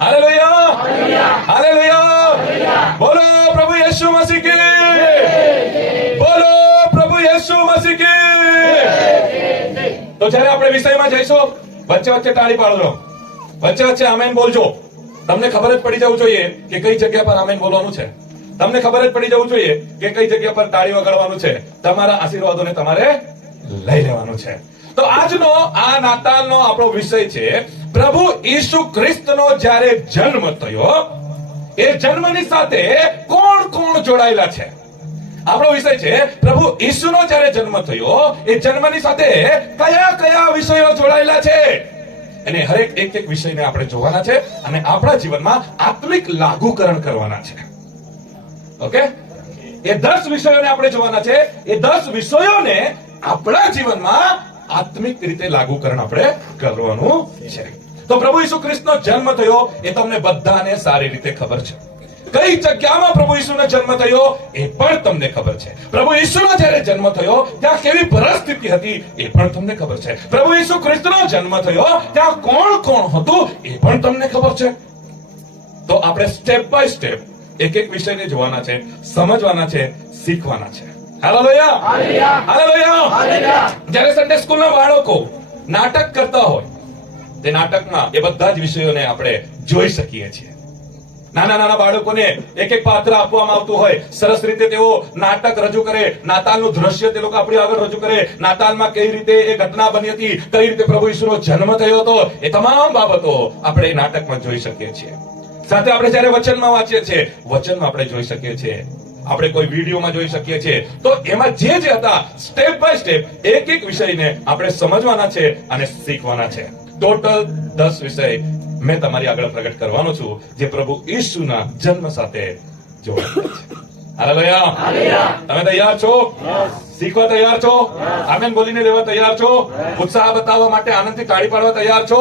Hallelujah, hallelujah. બોલો પ્રભુ યીશુ મસીહ કી, બોલો પ્રભુ યીશુ મસીહ કી. તો જ્યારે આપણે વિષયમાં જઈશું, વચ્ચે વચ્ચે તાળી પાડજો, વચ્ચે વચ્ચે આમેન બોલજો. તમને ખબર જ પડી જવું જોઈએ કે કઈ જગ્યા પર આમેન બોલવાનું છે. તમને ખબર જ પડી જવું જોઈએ કે કઈ જગ્યા પર તાળી વગાડવાનું છે. તમારા આશીર્વાદોને તમારે લઈ લેવાનું છે. તો આજનો આ નાતાલનો આપણો વિષય છે પ્રભુ ઈસુ ખ્રિસ્તનો જ્યારે જન્મ થયો, એ જન્મની સાથે કોણ કોણ જોડાયેલા છે. આપણો વિષય છે પ્રભુ ઈસુનો જ્યારે જન્મ થયો, એ જન્મની સાથે કયા કયા વિષયો જોડાયેલા છે. અને હરેક એક વિષયને આપણે જોવાના છે અને આપણા જીવનમાં આત્મિક લાગુકરણ કરવાના છે. ઓકે, એ 10 વિષયોને આપણે જોવાના છે. એ 10 વિષયોને આપણા જીવનમાં આત્મિક રીતે લાગુકરણ આપણે કરવાનું છે. તો પ્રભુ ઈસુ ખ્રિસ્તનો જન્મ થયો એ તમને બધાને સારી રીતે ખબર છે. કઈ જગ્યામાં પ્રભુ ઈસુનો જન્મ થયો એ પણ તમને ખબર છે. પ્રભુ ઈસુનો જ્યારે જન્મ થયો ત્યાં કેવી પરિસ્થિતિ હતી એ પણ તમને ખબર છે. પ્રભુ ઈસુ ખ્રિસ્તનો જન્મ થયો ત્યાં કોણ કોણ હતું એ પણ તમને ખબર છે. તો આપણે સ્ટેપ બાય સ્ટેપ એક વિષયને જોવાના છે, સમજવાના છે, શીખવાના છે. Hallelujah, hallelujah. જ્યારે સન્ડે સ્કૂલના બાળકો નાટક કરતા હોય, તે નાટકમાં એ બધા જ વિષયોને આપણે જોઈ શકીએ છીએ. નાના નાના બાળકોને એક પાત્ર આપવામાં આવતું હોય, સરસ રીતે તેઓ નાટક રજૂ કરે, નાતાલનું દ્રશ્ય તે લોકો આપણી આગળ રજૂ કરે, નાતાલમાં કઈ રીતે એ ઘટના બની હતી, કઈ રીતે પ્રભુ ઈસુનો જન્મ થયો હતો, એ તમામ બાબતો આપણે એ નાટકમાં જોઈ શકીએ છીએ. સાથે આપણે જ્યારે વચનમાં વાંચીએ છીએ, વચનમાં આપણે જોઈ શકીએ છીએ, આપણે કોઈ વિડીયોમાં જોઈ શકીએ છીએ. તો એમાં જે હતા સ્ટેપ બાય સ્ટેપ એક વિષયને આપણે સમજવાના છે અને શીખવાના છે. ટોટલ 10 વિષય મેં તમારી આગળ પ્રગટ કરવાનો છું, જે પ્રભુ ઈસુના જન્મ સાથે જોડાયેલા છે. હાલેલુયા. તમે તૈયાર છો? શીખવા તૈયાર છો? આમેન બોલીને લેવા તૈયાર છો? ઉત્સાહ બતાવવા માટે આનંદથી તાળી પાડવા તૈયાર છો?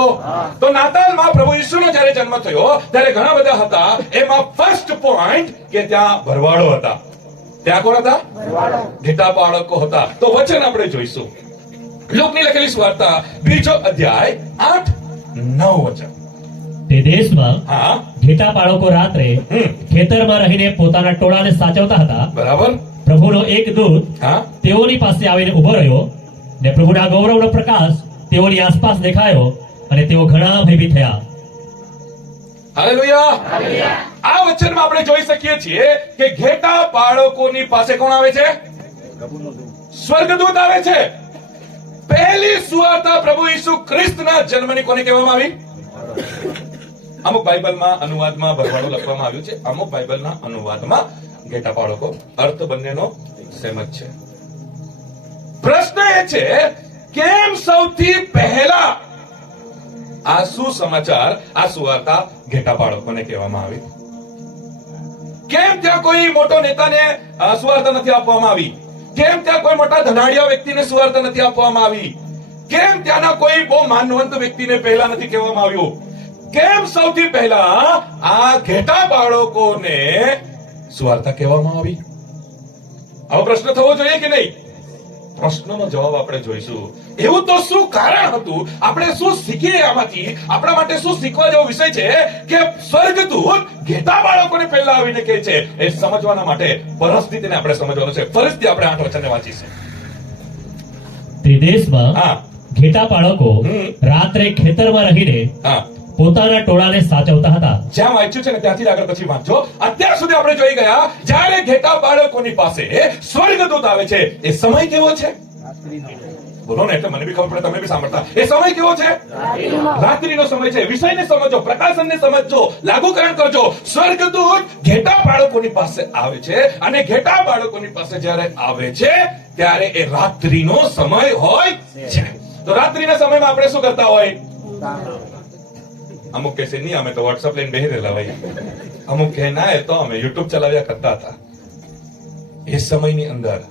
તો નાતાલમાં પ્રભુ ઈસુનો જ્યારે જન્મ થયો ત્યારે ઘણા બધા હતા. એમાં ફર્સ્ટ પોઈન્ટ કે ત્યાં ભરવાડો હતા. ત્યાં કોણ હતા? ઘેટા બાળકો હતા. તો વચન આપણે જોઈશું. લૂકની લખેલી સુવાર્તા 2 અધ્યાય 8-9 વચન. તે દેશમાં હા, ઘેટા બાળકો રાત્રે ખેતરમાં રહીને પોતાના ટોળાને સાચવતા હતા. બરાબર. પ્રભુનો એક દૂત હા, તેઓની પાસે આવીને ઉભો રહ્યો, ને પ્રભુના ગૌરવનો પ્રકાશ તેઓની આસપાસ દેખાયો, અને તેઓ ઘણા ભયભીત થયા. હાલેલુયા. આ વચનમાં આપણે જોઈ શકીએ છીએ કે ઘેટા બાળકોની પાસે કોણ આવે છે? સ્વર્ગદૂત આવે છે. પહેલી સુવાર્તા પ્રભુ ઈસુ ખ્રિસ્તના જન્મની કોને કહેવામાં આવી? અમુક બાઇબલમાં અનુવાદમાં ભરવાડો લખવામાં આવ્યું છે, અમુક બાઇબલના અનુવાદમાં ઘેટા બાળકો. અર્થ બંનેનો સેમ જ છે. પ્રશ્ન એ છે, કેમ સૌથી પહેલા આ સુસમાચાર, આ સુવાર્તા ઘેટા બાળકોને કહેવામાં આવી? કેમ ત્યાં કોઈ મોટો નેતાને સુવાર્તા નથી આપવામાં આવી? કેમ ત્યાં કોઈ મોટા ધનાઢ્ય વ્યક્તિને સુવાર્તા નથી આપવામાં આવી? કેમ ત્યાંના કોઈ બહુ માનવંત વ્યક્તિને પહેલા નથી કહેવામાં આવ્યું? કેમ સૌથી પહેલા આ ઘેટા બાળકોને સુવાર્તા કહેવામાં આવી? આવો પ્રશ્ન થવો જોઈએ કે નહીં? પ્રશ્નનો જવાબ આપણે જોઈશું. એવું તો શું કારણ હતું? આપણે શું શીખીએ આમાંથી? આપણા માટે શું શીખવા જેવો વિષય છે કે સ્વર્ગદૂત ઘેટા બાળકોને પહેલા આવીને કહે છે? એ સમજવાના માટે પરિસ્થિતિને આપણે સમજવાનું છે. ફરીથી આપણે 8 વચનને વાંચીશું. તે દેશમાં હા, ઘેટા બાળકો રાત્રે ખેતરમાં રહીને હા, પોતાના ટોળાને સાચવતા હતા. જ્યાં વાંચ્યું છે ને ત્યાંથી આગળ પછી વાંચો. અત્યાર સુધી આપણે જોઈ ગયા, જ્યારે ઘેટા બાળકોની પાસે સ્વર્ગદૂત આવે છે, એ સમય કેવો છે? બોલો ને, એટલે મને બી ખબર પડે, તમે બી સાંભળતા. એ સમય કેવો છે? રાત્રિનો સમય છે. વિષયને સમજો, પ્રકાશનને સમજો, લાગુકરણ કરજો. સ્વર્ગદૂત ઘેટા બાળકોની પાસે આવે છે, અને ઘેટા બાળકોની પાસે જ્યારે આવે છે ત્યારે એ રાત્રિનો સમય હોય છે. તો રાત્રિના સમયમાં આપણે શું કરતા હોય? અમુક કહેશે નહીં, અમે તો વોટ્સઅપ લઈને બેહી રહેલા ભાઈ. અમુક કહે ના, એ તો અમે યુટ્યુબ ચલાવ્યા કરતા હતા. એ સમયની અંદર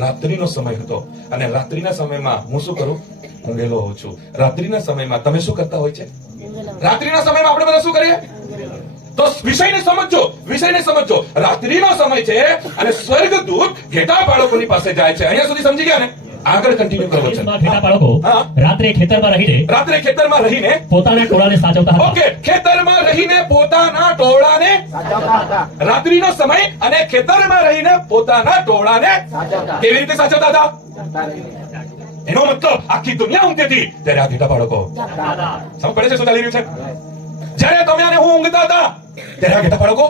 રાત્રિનો સમય હતો, અને રાત્રિના સમયમાં હું શું કરું? ઊંઘેલો હોઉં છું. રાત્રિના સમયમાં તમે શું કરતા હોય છે? રાત્રિના સમયમાં આપણે બધા શું કરીએ? તો વિષયને સમજો, વિષયને સમજો. રાત્રિનો સમય છે અને સ્વર્ગદૂત ઘેટા બાળકોની પાસે જાય છે. અહીંયા સુધી સમજી ગયા ને? આગળ કન્ટિન્યુ કરો વચન. માં ઘેટા બાળકો હા. રાત્રે ખેતરમાં રહીને રાત્રે ખેતરમાં રહીને પોતાના ટોળાને સાચવતા હતા. ઓકે, ખેતરમાં રહીને પોતાના ટોળાને, રાત્રિનો સમય અને ખેતરમાં રહીને પોતાના ટોળાને કેવી રીતે સાચવતા હતા? એનો મતલબ આખી દુનિયા ઊંઘતી હતી ત્યારે આ ઘેટા બાળકો સમજ પડે છે શું ચાલી રહ્યું છે? જ્યારે તમે અને હું ઊંઘતા હતા ત્યારે આ ઘેટા બાળકો,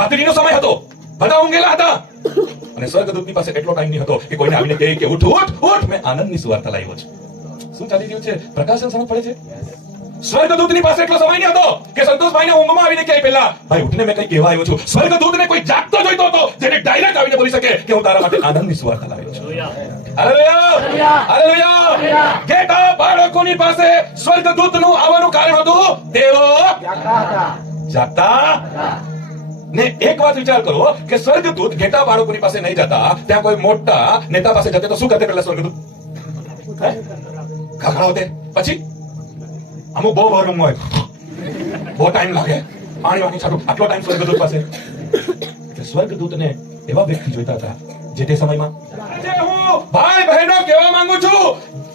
રાત્રિનો સમય હતો, બધા ઊંઘેલા હતા અને સ્વર્ગદૂતની પાસે એટલો ટાઈમ નહીં હતો કે કોઈને આવીને કહે કે ઉઠ ઉઠ ઉઠ, મેં આનંદની સુવાર્તા લાવ્યો છું. શું ચાલી રહ્યું છે? પ્રકાશન સમજ પડે છે? સ્વર્ગદૂતની પાસે એટલો સમય નહીં હતો કે સંતોષભાઈને ઊંઘમાં આવીને કહે પહેલા ભાઈ ઉઠને મેં કઈ કહેવા આવ્યો છું. સ્વર્ગદૂતને કોઈ જાગતો જોઈતો હતો જેને ડાયરેક્ટ આવીને બોલી શકે કે હું તારા માટે આનંદની સુવાર્તા લાવ્યો છું. હાલેલુયા! હાલેલુયા! ઘેટા બાળકોની પાસે સ્વર્ગદૂતનું આવવાનું કારણ હતું તેઓ જાગતા. ને એક વાત વિચાર કરો કે સ્વર્ગદૂત ઘેટા બાળકોની પાસે નહીં જતા, ત્યાં કોઈ મોટા નેતા પાસે જતે તો શું કરતે પેલા સ્વર્ગદૂત? ખખડાવતે. પછી અમુક બહુ રૂમ હોય, બહુ ટાઈમ લાગે, પાણી વાણી છાંટું, આટલો ટાઈમ સ્વર્ગદૂત પાસે. એટલે સ્વર્ગદૂતને એવા વ્યક્તિ જોઈતા હતા જે તે સમયમાં, આજે હું ભાઈ બહેનો કહેવા માંગુ છું,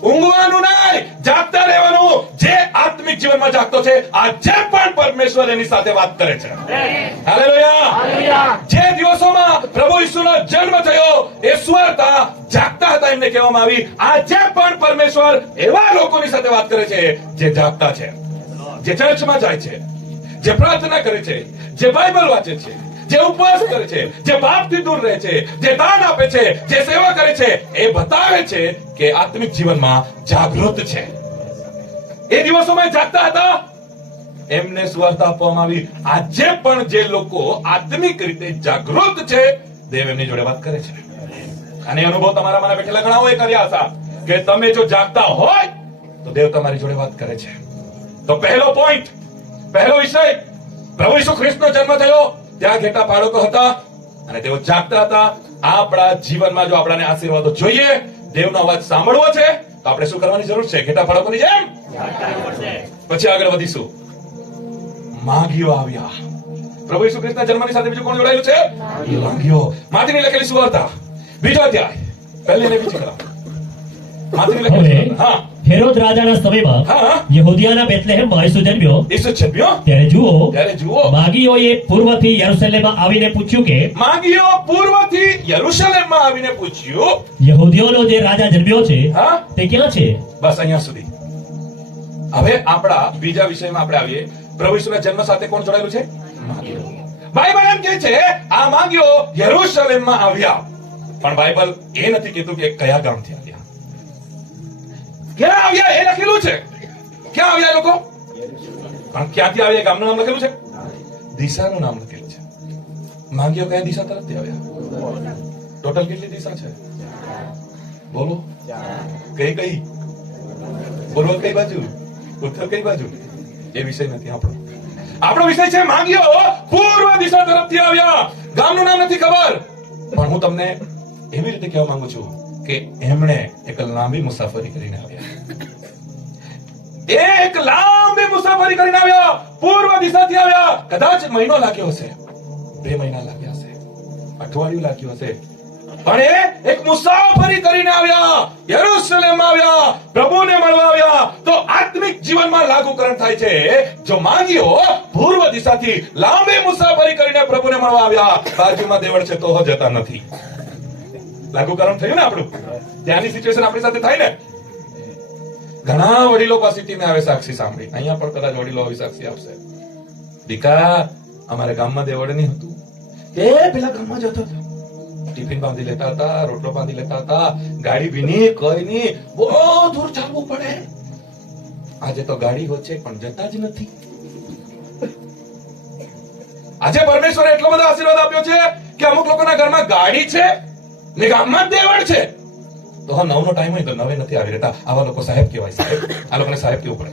ઊંઘવાનું નહીં, જાગતા રહેવાનું. જે આત્મિક જીવનમાં જાગતો છે આજે પણ પરમેશ્વર એની સાથે વાત કરે છે. હાલેલુયા! જે દિવસોમાં પ્રભુ ઈસુનો જન્મ થયો એ સુવાર્તા જાગતા હતા એમને કહેવામાં આવી. આજે પણ પરમેશ્વર એવા લોકોની સાથે વાત કરે છે જે જાગતા છે, જે ચર્ચમાં જાય છે, જે પ્રાર્થના કરે છે, જે બાઇબલ વાંચે છે, જે ઉપવાસ કરે છે, જે પાપથી દૂર રહે છે, જે દાન આપે છે, જે સેવા કરે છે. એ બતાવે છે કે આત્મિક જીવનમાં જાગૃત છે. એ દિવસોમાં જાગતા હતા, એમને સુવાર્તા આપવામાં આવી. આજે પણ જે લોકો આત્મિક રીતે જાગૃત છે દેવ એમની જોડે વાત કરે છે. અને એ અનુભવ તમારા મને બેઠેલા ઘણાઓએ કર્યા હતા કે તમે જો જાગતા હોય તો દેવ તમારી જોડે વાત કરે છે. તો પહેલો પોઈન્ટ, પહેલો વિષય, પ્રભુ ઈસુ ખ્રિસ્તનો જન્મ થયો ત્યાં ઘેટા બાળકો હતા અને તેઓ જાગતા હતા. આપણા જીવનમાં જો આપણાને આશીર્વાદો જોઈએ, દેવનો અવાજ સાંભળવો છે તો આપણે શું કરવાની જરૂર છે? ઘેટા બાળકોની જેમ. પછી આગળ વધીશું. માગીઓ આવ્યા. પ્રભુ ઈસુ ખ્રિસ્તના જન્મની સાથે બીજું કોણ જોડાયેલું છે? માગીઓ. માથીની લખેલી સુવાર્તા 2 અધ્યાય, પહેલી ને બીજી કલમ. માથીની લખેલી હવે સુવાર્તા. હા, હેરોદ રાજાના સમયમાં હા. યહૂદિયાના બેથલેહેમમાં ઈસુ જન્મ્યો. ઈસુ જન્મ્યો ત્યારે જુઓ, જુઓ, માગીઓએ પૂર્વથી યરુશલેમમાં આવીને પૂછ્યું કે માગીઓ પૂર્વથી યરુશલેમમાં આવીને પૂછ્યું, યહૂદીઓનો જે રાજા જન્મ્યો છે હા, તે ક્યાં છે? બસ અહીંયા સુધી. હવે આપણા બીજા વિષયમાં આપણે આવીએ. પ્રભુ ઈસુના જન્મ સાથે કોણ જોડાયેલું છે? માગીઓ. બાઇબલ એમ કહે છે આ માગીઓ યરુશલેમમાં આવ્યા, પણ બાઇબલ એ નથી કહેતું કે કયા ગામથી આવ્યા. ક્યાં આવ્યા એ લખેલું છે. ક્યાં આવ્યા લોકો? પણ ક્યાંથી આવ્યા ગામનું નામ લખેલું છે, દિશાનું નામ લખેલું છે. માગીઓ કયા દિશા તરફથી આવ્યા? ટોટલ કેટલી દિશા છે? બોલો. કઈ કઈ? પૂર્વ કઈ બાજુ, ઉત્તર કઈ બાજુ? એ વિષય નથી આપણો. આપણો વિષય છે માગીઓ પૂર્વ દિશા તરફથી આવ્યા. ગામનું નામ નથી ખબર, પણ હું તમને એવી રીતે કહેવા માંગુ છું કે એમણે એક લાંબી મુસાફરી કરીને આવ્યા. એક લાંબી મુસાફરી કરીને આવ્યા, પૂર્વ દિશાથી આવ્યા. કદાચ મહિનો લાગ્યો હશે, 2 મહિના લાગ્યા હશે, અઠવાડિયું લાગ્યું હશે, પણ એ એક મુસાફરી કરીને આવ્યા, યરુશલેમ આવ્યા, પ્રભુને મળવા આવ્યા. તો આત્મિક જીવનમાં લાગુકરણ થાય છે. જો માગીઓ પૂર્વ દિશાથી લાંબી મુસાફરી કરીને પ્રભુને મળવા આવ્યા, બાજુમાં દેવળ છે તો જતા નથી. લાગુકરણ થયું ને આપણું? ત્યાંની સિચ્યુએશન આપણી સાથે થાય ને. ઘણા વડીલો પાસેથી મેં આવે સાક્ષી સાંભળી. અહીંયા પણ કદાચ વડીલો આવી સાક્ષી આપશે. દીકરા, અમારે ગામમાં દેવળ નહીં હતું, એ પેલા ગામમાં જતો હતો, ટિફિન બાંધી લેતા હતા, રોટલો બાંધી લેતા હતા, ગાડી ભીની કઈ નહીં, બહુ દૂર ચાલવું પડે. આજે તો ગાડી હોય છે પણ જતા જ નથી. આજે પરમેશ્વરે એટલો બધો આશીર્વાદ આપ્યો છે કે અમુક લોકોના ઘરમાં ગાડી છે ને ગામમાં જ દેવળ છે. તો હા, 9 નો ટાઈમ હોય તો 9 નથી આવી રહેતા. આવા લોકો સાહેબ કહેવાય. સાહેબ, આ લોકોને સાહેબ કેવું પડે.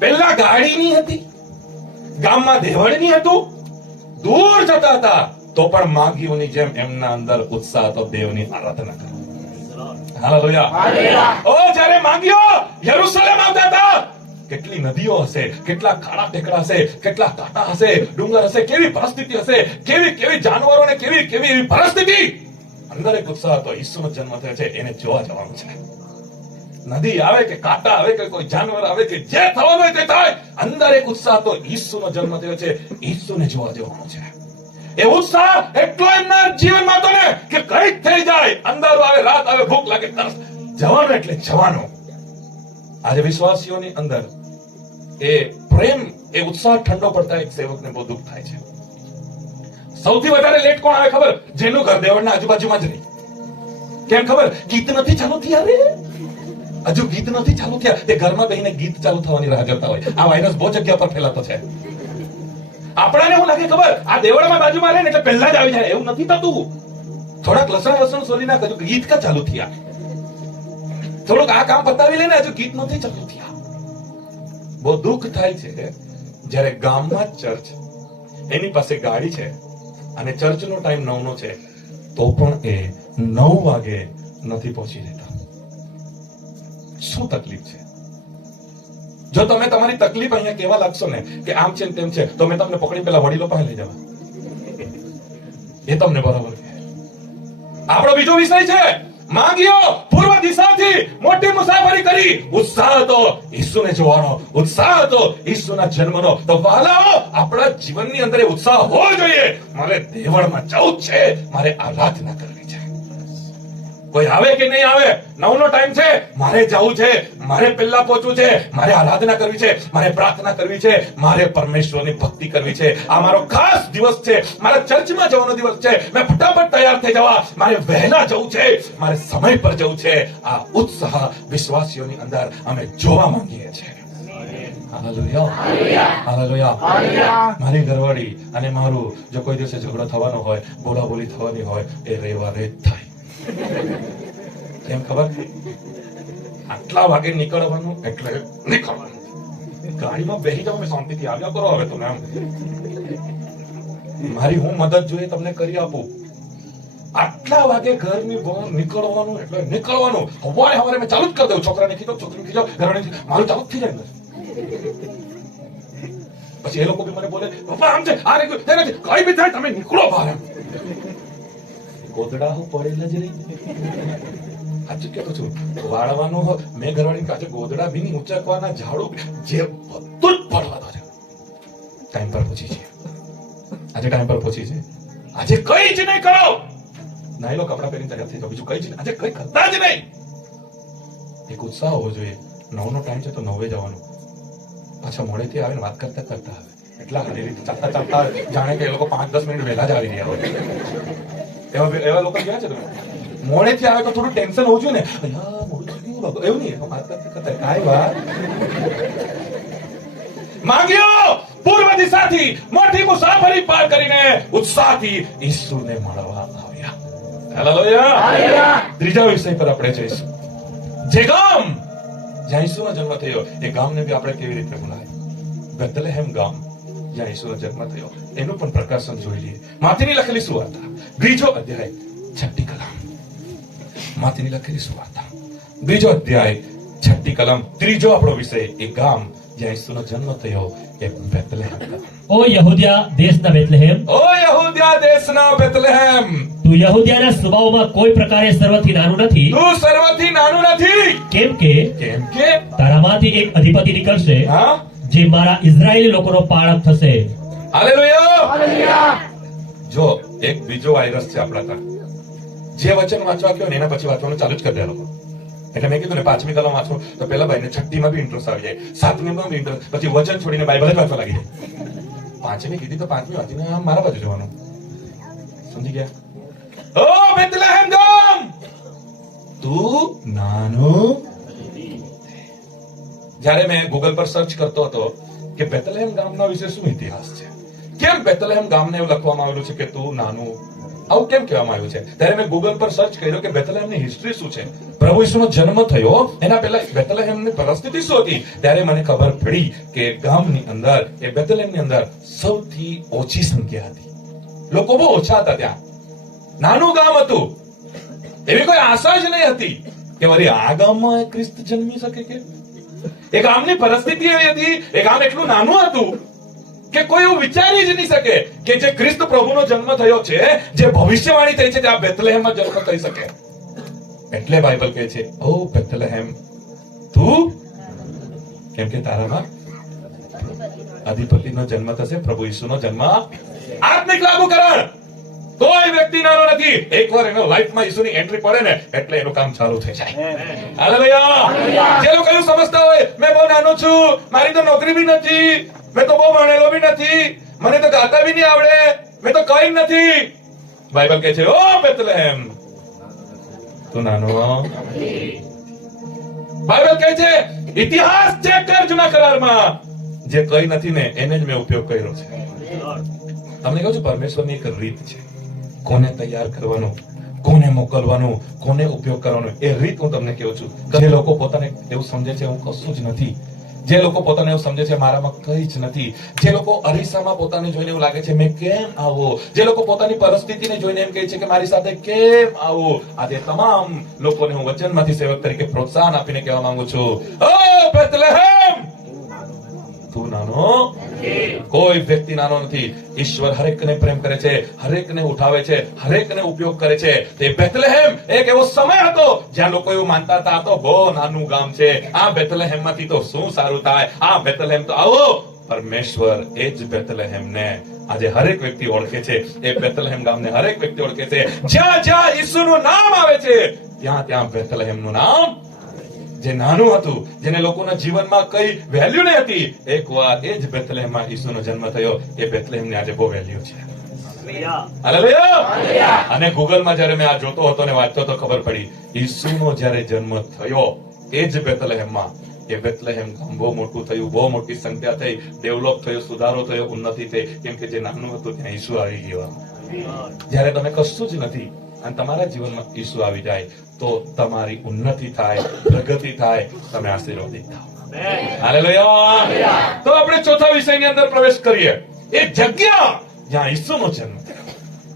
પહેલા ગાડી નહીં હતી, ગામમાં દેવળ નહીં હતું, દૂર જતા હતા, તો પણ માગીઓની જેમ એમના અંદર ઉત્સાહ હતો દેવની આરાધના કરો. હાલેલુયા! ઓ, જ્યારે માગીઓ યરુશલેમ આવતા હતા, કેટલી નદીઓ હશે, કેટલા ખાડા ટેકરા હશે, કેટલા કાંટા હશે, ડુંગર હશે, કેવી પરિસ્થિતિ હશે, કેવી કેવી જાનવરો ને કેવી કેવી એવી પરિસ્થિતિ. અંદર એક ઉત્સાહ હતો, ઈસુનો જન્મ થયો છે, એને જોવા જવાનું છે. નદી આવે કે કાંટા આવે કે કોઈ જાનવર આવે કે જે થવાનું હોય તે થાય, અંદર એક ઉત્સાહ હતો, ઈસુનો જન્મ થયો છે, ઈસુને જોવા જવાનું છે. એ ઉત્સાહ એટલો એમના જીવનમાં હતો ને કે કંઈક થઈ જાય, અંધારું આવે, રાત આવે, ભૂખ લાગે, તરસ, જવાનું એટલે જવાનું. આજે વિશ્વાસીઓની અંદર એ પ્રેમ, એ ઉત્સાહ ઠંડો પડતા એક સેવકને બહુ દુઃખ થાય છે. સૌથી વધારે લેટ કોણ આવે ખબર? જેનું ઘર દેવળના આજુબાજુમાં જ નહીં. કેમ ખબર? ગીત નથી ચાલુ થયા રે, હજુ ગીત નથી ચાલુ થયા, તે ઘરમાં બેહીને ગીત ચાલુ થવાની રાહ જોતા હોય. આ વાયરસ બહુ જગ્યા પર ફેલાતો છે. આપણાને શું લાગે ખબર? આ દેવળમાં બાજુમાં રહે ને એટલે પહેલા જ આવી જાય, એવું નથી થતું. થોડાક લસણ સોલી નાખ, હજુ ગીત કા ચાલુ થયા, થોડુંક આ કામ પતાવી લે ને, હજુ ગીત નથી ચાલુ થયા. બહુ દુઃખ થાય છે જ્યારે ગામમાં ચર્ચ, એની પાસે ગાડી છે અને ચર્ચનો ટાઈમ 9 નો છે, તો પણ એ 9 વાગે નથી પહોંચી રહેતા. શું તકલીફ છે? જો તમે તમારી તકલીફ અહીંયા કેવા લાગશો ને કે આમ છે ને તેમ છે, તો મેં તમને પકડી પેલા વડીલો પાસે લઈ જવા, એ તમને બરાબર છે. આપણો બીજો વિષય છે માંગ્યો, પૂર્વ દિશાથી મોટી મુસાફરી કરી, ઉત્સાહ હતો ઈસુને જોવાનો, ઉત્સાહ હતો ઈસુના જન્મનો. તો વહાલાઓ, આપણા જીવનની અંદર એ ઉત્સાહ હોવો જોઈએ. મારે દેવળમાં જવું છે, મારે આરાધના કરવી છે. કોઈ આવે કે નહીં આવે, 9 નો ટાઈમ છે, મારે જવું છે, મારે પહેલા પહોંચવું છે, મારે આરાધના કરવી છે, મારે પ્રાર્થના કરવી છે, મારે પરમેશ્વરની ભક્તિ કરવી છે. આ મારો ખાસ દિવસ છે, મારે ચર્ચમાં જવાનો દિવસ છે, મેં ફટાફટ તૈયાર થઈ જવા, મારે વહેલા જવું છે, મારે સમય પર જવું છે. આ ઉત્સાહ વિશ્વાસીઓની અંદર અમે જોવા માંગીએ છીએ. Hallelujah, hallelujah. મારી ઘરવાળી અને મારું જો કોઈ દિવસે ઝઘડો થવાનો હોય, બોલાબોલી થવાની હોય, એ રવિવારે જ થાય. કેમ ખબર? આટલા વાગે નીકળવાનું એટલે નીકળવાનું. ગાડીમાં બેસી જાઓ, મેં શાંતિથી આવ્યા કરો. હવે તમે મારી હું મદદ જોઈએ તમને કરી આપું. આટલા વાગે ઘરની બહાર નીકળવાનું એટલે નીકળવાનું. હવારે મેં ચાલુ જ કરી દઉં, છોકરાને ખીચો, છોકરીને ખીચો, ઘરવાળાને ખીચો, મારું ચાલુ જ થઈ જાય. પછી એ લોકો બી મને બોલે, પપ્પા આમ છે, આ કઈ બી થાય, તમે નીકળો બહાર. ગોદડા હું પડેલા જ રહી. સાચું કહેતો છું, વાળવાનું મેં ઘરવાળી કાચે ગોદડા બી નહીં ઉંચકવાના, ઝાડુ જે બધું જ પડવાના છે. ટાઈમ પર પહોંચી છે, આજે ટાઈમ પર પહોંચી છે. આજે કઈ જ નહીં કરો, નાઈ લો, કપડા પહેરીને તૈયાર થઈ જાઓ, બીજું કઈ જ નહીં, આજે કઈ કરતા જ નહીં. એક ઉત્સાહ હોવો જોઈએ. 9 નો ટાઈમ છે તો 9 જવાનું. પાછા મોડેથી આવીને વાત કરતા કરતા આવે, એટલા સારી રીતે ચાલતા ચાલતા જાણે કે એ લોકો 5-10 મિનિટ વહેલા જ આવી રહ્યા હોય. એવા લોકો ક્યાં છે? તમે મોડેથી આવે તો થોડું ટેન્શન હોવું જોઈએ ને, મોડું થઈ ગયું, એવું નહીં. વાત કરતા કરતા કાંઈ વાત માંગ્યો, પૂર્વ દિશાથી મોટી મુસાફરી પાર કરીને ઉત્સાહથી ઈસુને મળવા આવ્યા. હાલેલુયા. ત્રીજા વિષય પર આપણે જઈશું. જે ગામ જ્યાં ઈસુનો જન્મ થયો, એ ગામને બી આપણે કેવી રીતે બોલાય? બેથલેહેમ ગામ જ્યાં ઈસુનો જન્મ થયો, એનું પણ પ્રકાશન જોઈ લઈએ. માથેની લખેલી સુવાર્તા 2 અધ્યાય 6 કલમ. માથેની લખેલી સુવાર્તા 2 અધ્યાય 6 કલમ. ત્રીજો આપણો વિષય એ ગામ જ્યાં ઈસુનો જન્મ થયો, એ બેથલેહેમ ગામ. ઓ યહૂદિયા દેશના બેથલેહેમ, ઓ યહૂદિયા દેશના બેથલેહેમ, તું યહૂદિયાના સ્વભાવમાં કોઈ પ્રકારે સર્વથી નાનું નથી. તું સર્વથી નાનું નથી. કેમ કે તારામાંથી એક અધિપતિ નીકળશે, હા, જે મારા ઇઝરાયેલી લોકોનો પાળક થશે. હાલેલુયા. જો એક બીજો વાયરસ છે આપણા ત્યાં. જે વચન વાંચવા કહ્યું ને એના પછી વાંચવાનું ચાલુ જ કરી દે લોકો. એટલે મેં કીધું ને 5મી કલમ વાંચો તો પેલા ભાઈને 6મી માં બી ઇન્ટરેસ્ટ આવી જાય, 7મી માં બી ઇન્ટરેસ્ટ, પછી વચન છોડીને બાઇબલ જ વાંચવા લાગી જાય. 5મી કીધી તો 5મી વાંચીને આમ મારા બાજુ જવાનું. સમજી ગયા? ઓ બેથલેહેમ ગામ, તું નાનું. જ્યારે મેં ગૂગલ પર સર્ચ કરતો હતો કે બેથલેહેમ ગામના વિશે શું ઇતિહાસ છે, કેમ બેથલેહેમ ગામને એવું લખવામાં આવેલું છે કે તું નાનું, આવું કેમ કહેવામાં આવ્યું છે, ત્યારે મેં ગૂગલ પર સર્ચ કર્યો કે બેથલેહેમની હિસ્ટ્રી શું છે, પ્રભુ ઈસુનો જન્મ થયો એના પહેલા બેથલેહેમની પરિસ્થિતિ શું હતી. ત્યારે મને ખબર પડી કે ગામની અંદર, એ બેથલેહેમની અંદર સૌથી ઓછી સંખ્યા હતી. લોકો બહુ ઓછા હતા ત્યાં. નાનું ગામ હતું. એવી કોઈ આશા જ નહીં હતી કે વળી આ ગામમાં ખ્રિસ્ત જન્મી શકે. કે એ ગામની પરિસ્થિતિ એવી હતી, એ ગામ એટલું નાનું હતું કે કોઈ એવું વિચારી જ નહીં શકે કે જે ખ્રિસ્ત પ્રભુનો જન્મ થયો છે, જે ભવિષ્યવાણી થઈ છે તે આ બેથલેહેમમાં જન્મ થઈ શકે. એટલે બાઇબલ કહે છે, ઓ બેથલેહેમ તું, કેમ કે તારામાં અધિપતિનો જન્મ થશે, પ્રભુ ઈસુનો જન્મ. આત્મિક લાગુકરણ. કોઈ વ્યક્તિ નાનો નથી. એકવાર એનો લાઈફમાં ઈસુની એન્ટ્રી પડે ને એટલે એનું કામ ચાલુ થઈ જાય. હાલેલુયા. જે લોકો એવું સમજતા હોય મેં બહુ નાનો છું, મારી તો નોકરી બી નથી, મેં તો બહુ ભણેલો બી નથી, મને તો ગાતા બી નહીં આવડે, મેં તો કઈ નથી. બાઇબલ કહે છે, ઓ બેથલેહેમ તું નાનો. બાઇબલ કહે છે, ઇતિહાસ ચેક કર જૂના કરારમાં, જે કઈ નથી ને એને જ મેં ઉપયોગ કર્યો છે. તમને કહું છું, પરમેશ્વરની એક રીત છે, કોને તૈયાર કરવાનું, કોને મોકલવાનું, કોને ઉપયોગ કરવાનો, એ રીત હું તમને કહું છું. જે લોકો પોતાને એવું સમજે છે હું કશું જ નથી, જે લોકો પોતાને એવું સમજે છે મારામાં કઈ જ નથી, જે લોકો અરીસામાં પોતાને જોઈને એવું લાગે છે મેં કેમ આવો, જે લોકો પોતાની પરિસ્થિતિને જોઈને એમ કહે છે કે મારી સાથે કેમ આવો, આજે તમામ લોકોને હું વચનમાંથી સેવક તરીકે પ્રોત્સાહન આપીને કહેવા માંગુ છું, ઓ બેથલેહેમ તું નાનો. કોઈ વ્યક્તિ નાનો નથી. ઈશ્વર હરેકને પ્રેમ કરે છે, હરેકને ઉઠાવે છે, હરેકને ઉપયોગ કરે છે. તે બેથલેહેમ એક એવો સમય હતો જ્યાં લોકો એવું માનતા હતા આ તો બહુ નાનું ગામ છે, આ બેથલેહેમમાંથી તો શું સારું થાય, આ બેથલેહેમ તો આવો. પરમેશ્વર એ જ બેથલેહેમને આજે હરેક વ્યક્તિ ઓળખે છે. એ બેથલેહેમ ગામને હરેક વ્યક્તિ ઓળખે છે. જ્યાં જ્યાં ઈસુનું નામ આવે છે ત્યાં ત્યાં બેથલેહેમનું નામ, જે નાનું હતું, જેને લોકોના જીવનમાં કઈ વેલ્યુ નહીં હતી, એકવાર એ જ બેથલેહેમમાં ઈસુનો જન્મ થયો. એ બેથલેહેમને આજે બહુ વેલ્યુ છે. હાલેલુયા. અને ગૂગલમાં જ્યારે મેં આ જોતો હતો ને વાંચતો તો ખબર પડી, ઈસુનો જ્યારે જન્મ થયો એ જ બેથલેહેમમાં, એ બેથલેહેમ ગામ બહુ મોટું થયું, બહુ મોટી સંખ્યા થઈ, ડેવલપ થયો, સુધારો થયો, ઉન્નતિ થઈ, કેમ કે જે નાનું હતું ત્યાં ઈસુ આવી ગયો. જ્યારે તમે કશું જ નથી અને તમારા જીવનમાં ઈસુ આવી જાય તો તમારી ઉન્નતિ થાય, પ્રગતિ થાય, તમે આશીર્વાદિત થાઓ. હાલેલુયા. તો આપણે ચોથા વિષયની અંદર પ્રવેશ કરીએ. એ જગ્યા જ્યાં ઈસુનો જન્મ થયો,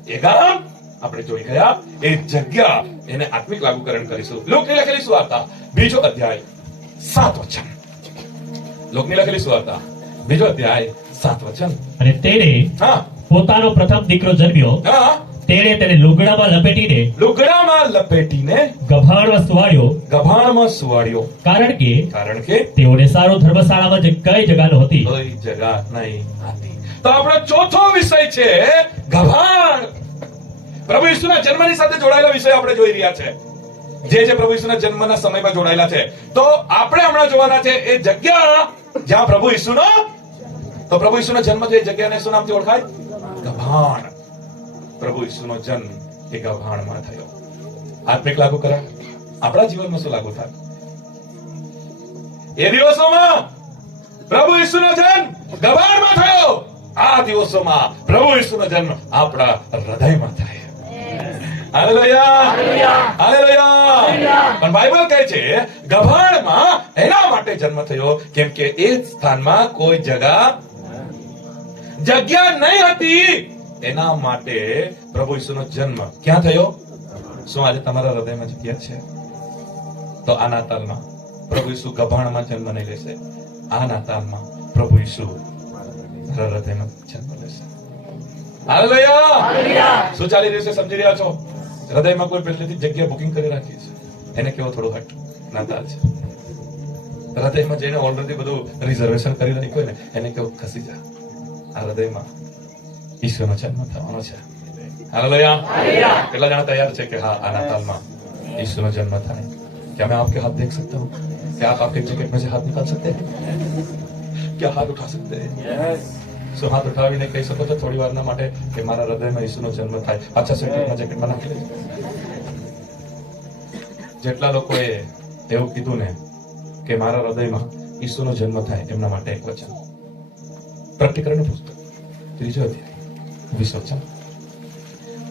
એ ગામ આપણે જોઈ ગયા. એ જગ્યા એને આત્મિક લાગુકરણ કરીશું. લોકની લખેલી સુવાર્તા 2 અધ્યાય 7 વચન. લોકની લખેલી સુવાર્તા 2 અધ્યાય 7 વચન. અને તેણે હા પોતાનો પ્રથમ દીકરો જન્મ્યો, હા તેણે તેને લુગડામાં લપેટીને ગભાણમાં સુવાડ્યો, ગભાણમાં સુવાડ્યો. કારણ કે તેઓને સારો ધર્મશાળામાં જે કઈ જગા નહોતી. કોઈ જગા નહીં હતી. તો આપણો ચોથો વિષય છે ગભાણ. પ્રભુ ઈસુના જન્મની સાથે જોડાયેલા વિષય આપણે જોઈ રહ્યા છે, જે પ્રભુ ઈસુના જન્મના સમયમાં જોડાયેલા છે. તો આપણે હમણાં જોવાના છે એ જગ્યા જ્યાં પ્રભુ ઈસુનો, તો પ્રભુ ઈસુનો જન્મ છે એ જગ્યાને શું નામથી ઓળખાય? ગભાણ. પ્રભુ ઈસુનો જન્મ એ ગભાણમાં થયો. આત્મિક લાગુકરણ આપણા જીવનમાં શું લાગુ થાય? એ દિવસોમાં પ્રભુ ઈસુનો જન્મ ગભાણમાં થયો. આ દિવસોમાં પ્રભુ ઈસુનો જન્મ આપણા હૃદયમાં થાય. હાલેલુયા. હાલેલુયા. પણ બાઇબલ કહે છે ગભાણમાં એના માટે જન્મ થયો કેમ કે એ સ્થાનમાં કોઈ જગ્યા નહીં હતી. એના માટે પ્રભુ ઈસુનો જન્મ ક્યાં થયો? શું આજે તમારા હૃદયમાં જગ્યા છે? તો આ નાતાલમાં પ્રભુ ઈસુ ગભાણમાં જન્મ નહીં લેશે. આ નાતાલમાં પ્રભુ ઈસુ હૃદયમાં જન્મ લેશે. હાલેલુયા. શું ચાલી રહ્યું છે સમજી રહ્યા છો? હૃદયમાં કોઈ પહેલેથી જગ્યા બુકિંગ કરી રાખી છે. એને કેવો થોડું હટ નાતાલ છે. હૃદયમાં જઈને ઓલરેડી બધું રિઝર્વેશન કરી રાખ્યું ને એને કેવું ખસી જા. આ હૃદયમાં ઈશ્વરનો જન્મ થવાનો છે. હાલેલુયા. કેટલા જણા તૈયાર છે કે હા આ નાતાલમાં ईश्वर जन्म था? क्या मैं आपके हाथ देख सकता हूँ? क्या आप आपके जैकेट में से हाथ निकाल सकते हैं? क्या हाथ उठा सकते हैं? सो हाथ उठाવીને કહી શકો છો થોડી વારના માટે કે મારા હૃદયમાં ઈસુનો જન્મ થાય. પાછા જેકેટમાં નાખી લેજો. જેટલા લોકોએ એવું કીધું ને કે મારા હૃદયમાં ઈસુનો જન્મ થાય એમના માટે એક વચન. પ્રકટીકરણનું પુસ્તક 3 અધ્યાય 20 વચન.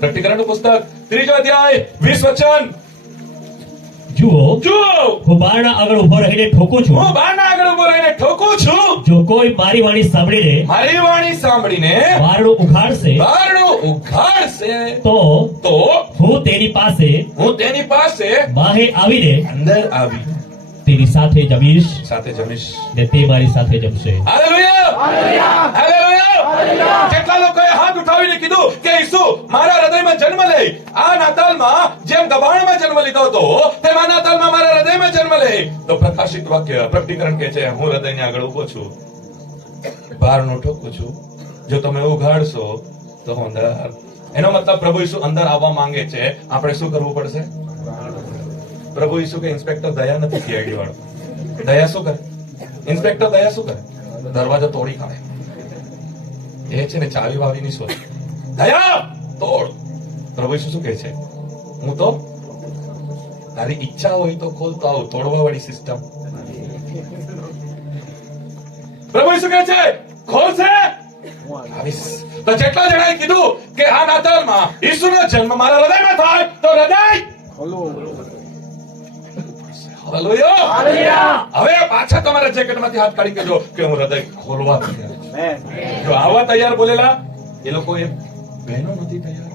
પ્રકટીકરણનું પુસ્તક 3 અધ્યાય 20 વચન. જુઓ હું બારણા આગળ ઉભો રહીને ઠોકું છું. જો કોઈ મારી વાણી સાંભળીને બારણું ઉઘાડશે તો હું તેની પાસે બાહે આવીને અંદર આવી તેની સાથે જમીશ ને તે મારી સાથે જમશે. હાલેલુયા. હાલેલુયા. કે ઈસુ મારા હૃદયમાં જન્મ લે. આ નાતાલમાં જેમ દબાણમાં જન્મ લીધો હતો તેમ આ નાતાલમાં મારા હૃદયમાં જન્મ લે. તો પ્રકાશિત વાક્ય પ્રકટીકરણ કહે છે, હું હૃદયની આગળ ઉભો છું, બહારનું ઠોકું છું, જો તમે ઉઘાડશો તો હું અંદર. એનો મતલબ પ્રભુ ઈસુ અંદર આવવા માંગે છે. આપણે શું કરવું પડશે? પ્રભુ ઈસુ કે ઇન્સ્પેક્ટર દયા નથી સીઆઈડી વાળો. દયા શું કરે? ઇન્સ્પેક્ટર દયા શું કરે? દરવાજો તોડી કાઢે. એ છે ને ચાવી વાવીની શોધ. દયા તોડ. પ્રભુ ઈસુ શું કહે છે? હું તો તારી ઈચ્છા હોય તો ખોલતો આવું. તોડવા વાળી સિસ્ટમ. પ્રભુ ઈસુ કહે છે ખોલશે આવીશ. તો જેટલા જણાએ કીધું કે આ નાતાલમાં ઈસુનો જન્મ મારા હૃદયમાં થાય તો હૃદય હાલેલુયા. હવે પાછા તમારા જેકેટમાંથી હાથ કાઢી કહેજો કે હું હૃદય ખોલવા તૈયાર છું. જો આવા તૈયાર બોલેલા એ લોકો એ બહેનો નથી તૈયાર.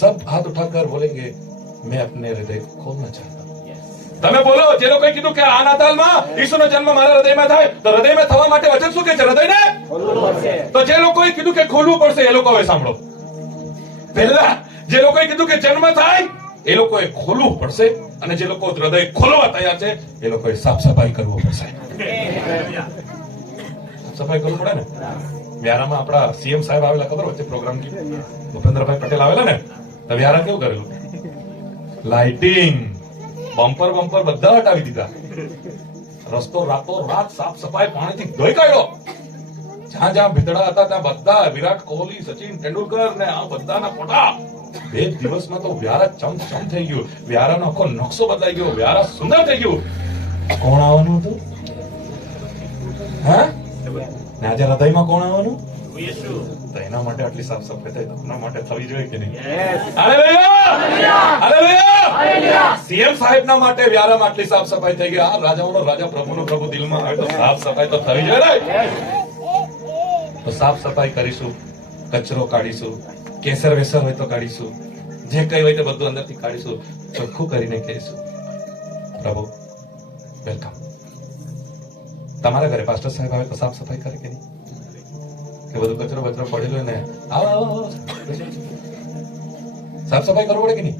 सब हाथ उठाकर बोलेंगे मैं अपने हृदय को खोलना चाहता हूं. તમે બોલો. જે લોકોએ કીધું કે આ નાતાલમાં ઈસુનો જન્મ મારા હૃદયમાં થાય તો હૃદયમાં થવા માટે વચન શું કહે છે? હૃદયને ખોલવું પડશે. તો જે લોકોએ કીધું કે ખોલવું પડશે એ લોકો હવે સાંભળો. પહેલા જે લોકોએ કીધું કે જન્મ થાય એ લોકોએ ખોલવું પડશે, અને જે લોકો હૃદય ખોલવા તૈયાર છે એ લોકોએ સાફ સફાઈ કરવું પડશે. સફાઈ કરવું પડે ને. વ્યારામાં આપણા સીએમ સાહેબ આવેલા, ખબર વચ્ચે પ્રોગ્રામ ભૂપેન્દ્રભાઈ પટેલ આવેલા ને, તો વ્યારા કેવું કરેલું? લાઇટિંગ, બમ્પર બધા હટાવી દીધા. રસ્તો રાતો રાત સાફ સફાઈ પાણીથી ધોઈ કાઢ્યો. જ્યાં જ્યાં ભીતડા હતા ત્યાં બધા વિરાટ કોહલી, સચિન તેંડુલકર ને આ બધાના ફોટા. 2 દિવસમાં તો વ્યારા ચમચમ થઈ ગયું. વ્યારાનો આખો નકશો બદલાઈ ગયો. વ્યારા સુંદર થઈ ગયું. કોણ આવવાનું હતું? હા, ને આજે હૃદયમાં કોણ આવવાનું? તો એના માટે આટલી સાફ સફાઈ થઈ, એના માટે થવી જોઈએ કે નહીં? હાલેલુયા. સીએમ સાહેબના માટે વ્યારામાં આટલી સાફ સફાઈ થઈ ગઈ. આ રાજાઓનો રાજા, પ્રભુનો પ્રભુ દિલમાં આવે તો સાફ સફાઈ તો થવી જોઈએ ને. તો સાફ સફાઈ કરીશું, કચરો કાઢીશું, કેસર વેસર હોય તો કાઢીશું, જે કઈ હોય તો બધું અંદરથી કાઢીશું, ચોખ્ખું કરીને કહીશું પ્રભુ વેલકમ. તમારા ઘરે પાસ્ટર સાહેબ આવે તો સાફ સફાઈ કરે કે નહીં? કે બધું કચરો પડેલો ને આવો સાફ સફાઈ કરવું પડે કે નહીં?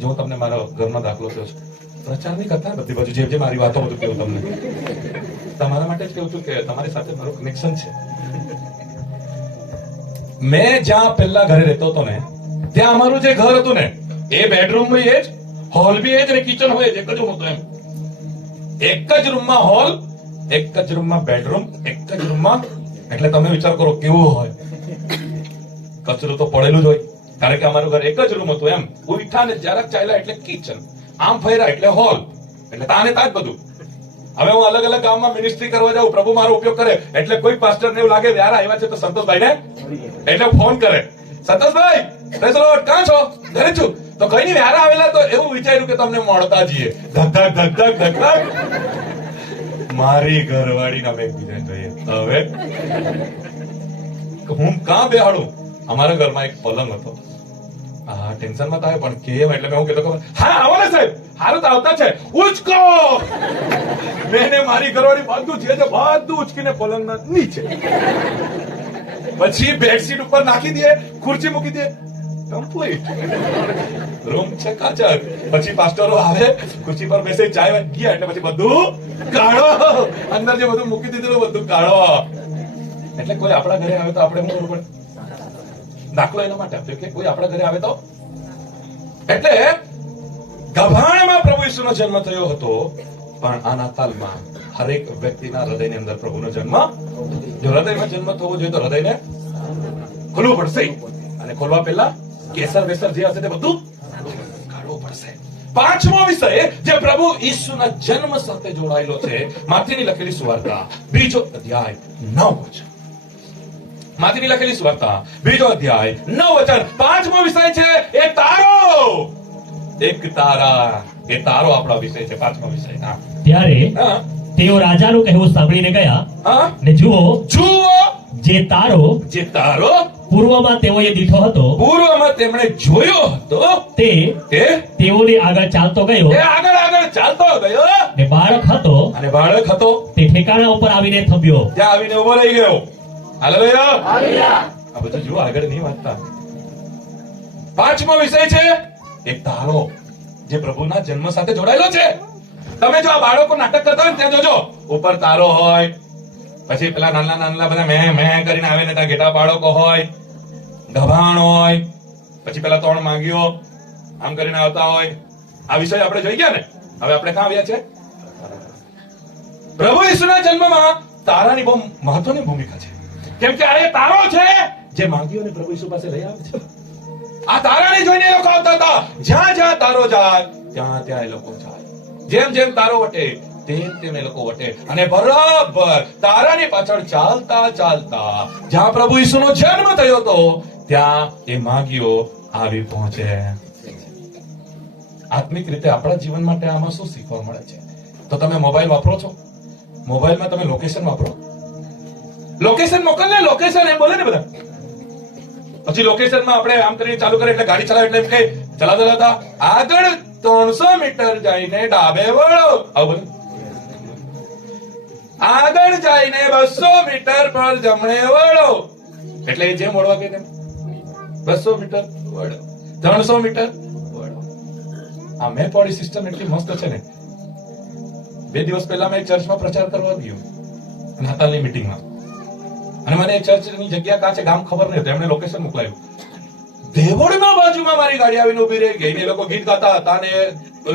જો હું તમને મારા ઘરનો દાખલો કહું છું, પ્રચાર નહીં કરતા બધી બાજુ જે મારી વાતો બધું કેવું તમને, તમારા માટે જ કેવું છું કે તમારી સાથે મારું કનેક્શન છે. મેં જ્યાં પહેલા ઘરે રહેતો હતો ને, ત્યાં અમારું જે ઘર હતું ને, એ બેડરૂમ એ જ, હોલ બી એ જ ને કિચન હોય જ, એક જ રૂમ હતો એમ. એક જ રૂમમાં હોલ, એક જ રૂમમાં બેડરૂમ, એક જ રૂમમાં. એટલે તમે વિચાર કરો કેવું હોય. કચરું તો પડેલું જ હોય, કારણ કે અમારું ઘર એક જ રૂમ હતું એમ. ઉઠા ને જરાક ચાલ્યા એટલે કિચન, આમ ફર્યા એટલે હોલ, એટલે તાને તાજ બધું. હવે હું અલગ અલગ ગામમાં મિનિસ્ટ્રી કરવા જાઉં, પ્રભુ મારો ઉપયોગ કરે, એટલે કોઈ પાસ્ટર ને એવું લાગે વ્યારા આવ્યા છે તો સંતોષભાઈ ને એટલે ફોન કરે, સંતોષભાઈ પ્રેઝ ધ લોર્ડ, ક્યાં છો? ઘરે છું. તો કઈ નહીં, વ્યારા આવેલા તો એવું વિચાર્યું કે તમને મળતા જઈએ. ધક ધક ધક ધક ધક. મારી ઘરવાળી ના બેગ બીજા જોઈએ. હવે હું કાં બેહાડું? અમારા ઘરમાં એક પલંગ હતો. હા, ટેન્શનમાં થાય પણ કેમ એટલે હું કહેતો હા આવો ને સાહેબ, હારું તો આવતા છે, ઉચકો. મેં મારી ઘરવાળી બધું છે બધું ઉચકીને પલંગના નીચે, પછી બેડશીટ ઉપર નાખી દે, ખુરશી મૂકી દે, કમ્પ્લીટ રૂમ છે કાચર. પછી પાસ્ટરો આવે, ખુરશી પર બેસે, ચાય ગયા એટલે પછી બધું કાઢો, અંદર જે બધું મૂકી દીધેલું બધું કાઢો. એટલે કોઈ આપણા ઘરે આવે તો આપણે શું કરવું પડે? દાખલો એના માટે આપ્યો કે કોઈ આપણા ઘરે આવે તો. એટલે ગભાણમાં પ્રભુ ઈસુનો જન્મ થયો હતો, પણ આ નાતાલમાં હરેક વ્યક્તિના હૃદયની અંદર પ્રભુનો જન્મ. જો હૃદયમાં જન્મ થવો જોઈએ તો હૃદયને ખોલવું પડશે, અને ખોલવા પહેલા કેસર વેસર જે હશે તે બધું કાઢવું પડશે. 5મો વિષય જે પ્રભુ ઈસુના જન્મ સાથે જોડાયેલો છે, માથીની લખેલી સુવાર્તા 2 અધ્યાય 9 વચન. માથીની લખેલી સુવાર્તા 2 અધ્યાય 9 વચન. 5મો વિષય છે એ તારો. એક તારા, એ તારો આપણો વિષય છે. 5મો વિષય. હા. ત્યારે હા, તેઓ રાજાનું કહેવું સાંભળીને ગયા, હા, ને જુઓ, જે તારો પૂર્વમાં તેઓએ દીઠો હતો, પૂર્વમાં તેમણે જોયો હતો, તે તે તેઓની આગળ ચાલતો ગયો, આગળ ચાલતો ગયો, ને બાળક હતો અને બાળક હતો તે ઠેકાણા ઉપર આવીને થંભ્યો. ત્યાં આવીને ઉભો રહી ગયો. હાલેલુયા. આ બધું જુઓ, આગળ નહીં વાંચતા. પાંચમો વિષય છે એક તારો જે પ્રભુના જન્મ સાથે જોડાયેલો છે. તમે જો આ બાળકો નાટક કરતા હોય ને ત્યાં જોજો, ઉપર તારો હોય, પછી પેલા નાના નાના બધા મેં કરીને આવે ને ત્યાં ઘેટા બાળકો હોય, ગભાણ હોય, પછી પેલા 3 માંગીઓ આમ કરીને આવતા હોય. આ વિષય આપણે જોઈ ગયા ને. હવે આપણે ક્યાં આવ્યા છે? પ્રભુ ઈસુના જન્મમાં તારાની બહુ મહત્વની ભૂમિકા છે, કેમ કે આ એ તારો છે જે માંગીઓને પ્રભુ ઈસુ પાસે લઈ આવે છે. આ તારાને જોઈને એ લોકો આવતા હતા. જ્યાં જ્યાં તારો જાય ત્યાં ત્યાં એ લોકો જાય. જેમ જેમ તારો વટે તેમ તેમ એ લોકો વટે, અને બરાબર તારાની પાછળ ચાલતા ચાલતા જ્યાં પ્રભુ ઈસુનો જન્મ થયો હતો ત્યાં એ માંગીઓ આવી પહોંચે. આત્મિક રીતે આપણા જીવન માટે આમાં શું શીખવા મળે છે? તો તમે મોબાઈલ વાપરો છો, મોબાઈલમાં તમે લોકેશન વાપરો, લોકેશન મોકલ ને, લોકેશન એમ બોલે ને બધા. પછી લોકેશનમાં આપણે આમ કરીને ચાલુ કરે એટલે ગાડી ચલાવે એટલે એમ કે ચલાવતા ચલાવતા આગળ 300 મીટર જઈને ડાબે વળો, આવું બોલે. આગળ જઈને 200 મીટર પર જમણે વળો, એટલે જે મોડવા કે તેમ 200 મીટર વળો, 300 મીટર વળો. આ મેપ વાળી સિસ્ટમ એટલી મસ્ત છે ને. 2 દિવસ પહેલા મેં ચર્ચમાં પ્રચાર કરવા ગયો નાતાલની મીટિંગમાં, અને મને ચર્ચની જગ્યા કાં છે ગામ ખબર નહીં, એમણે લોકેશન મોકલાયું. દેવળના બાજુમાં મારી ગાડી આવીને ઉભી રહી ગઈ. એ લોકો ગીત ગાતા હતા અને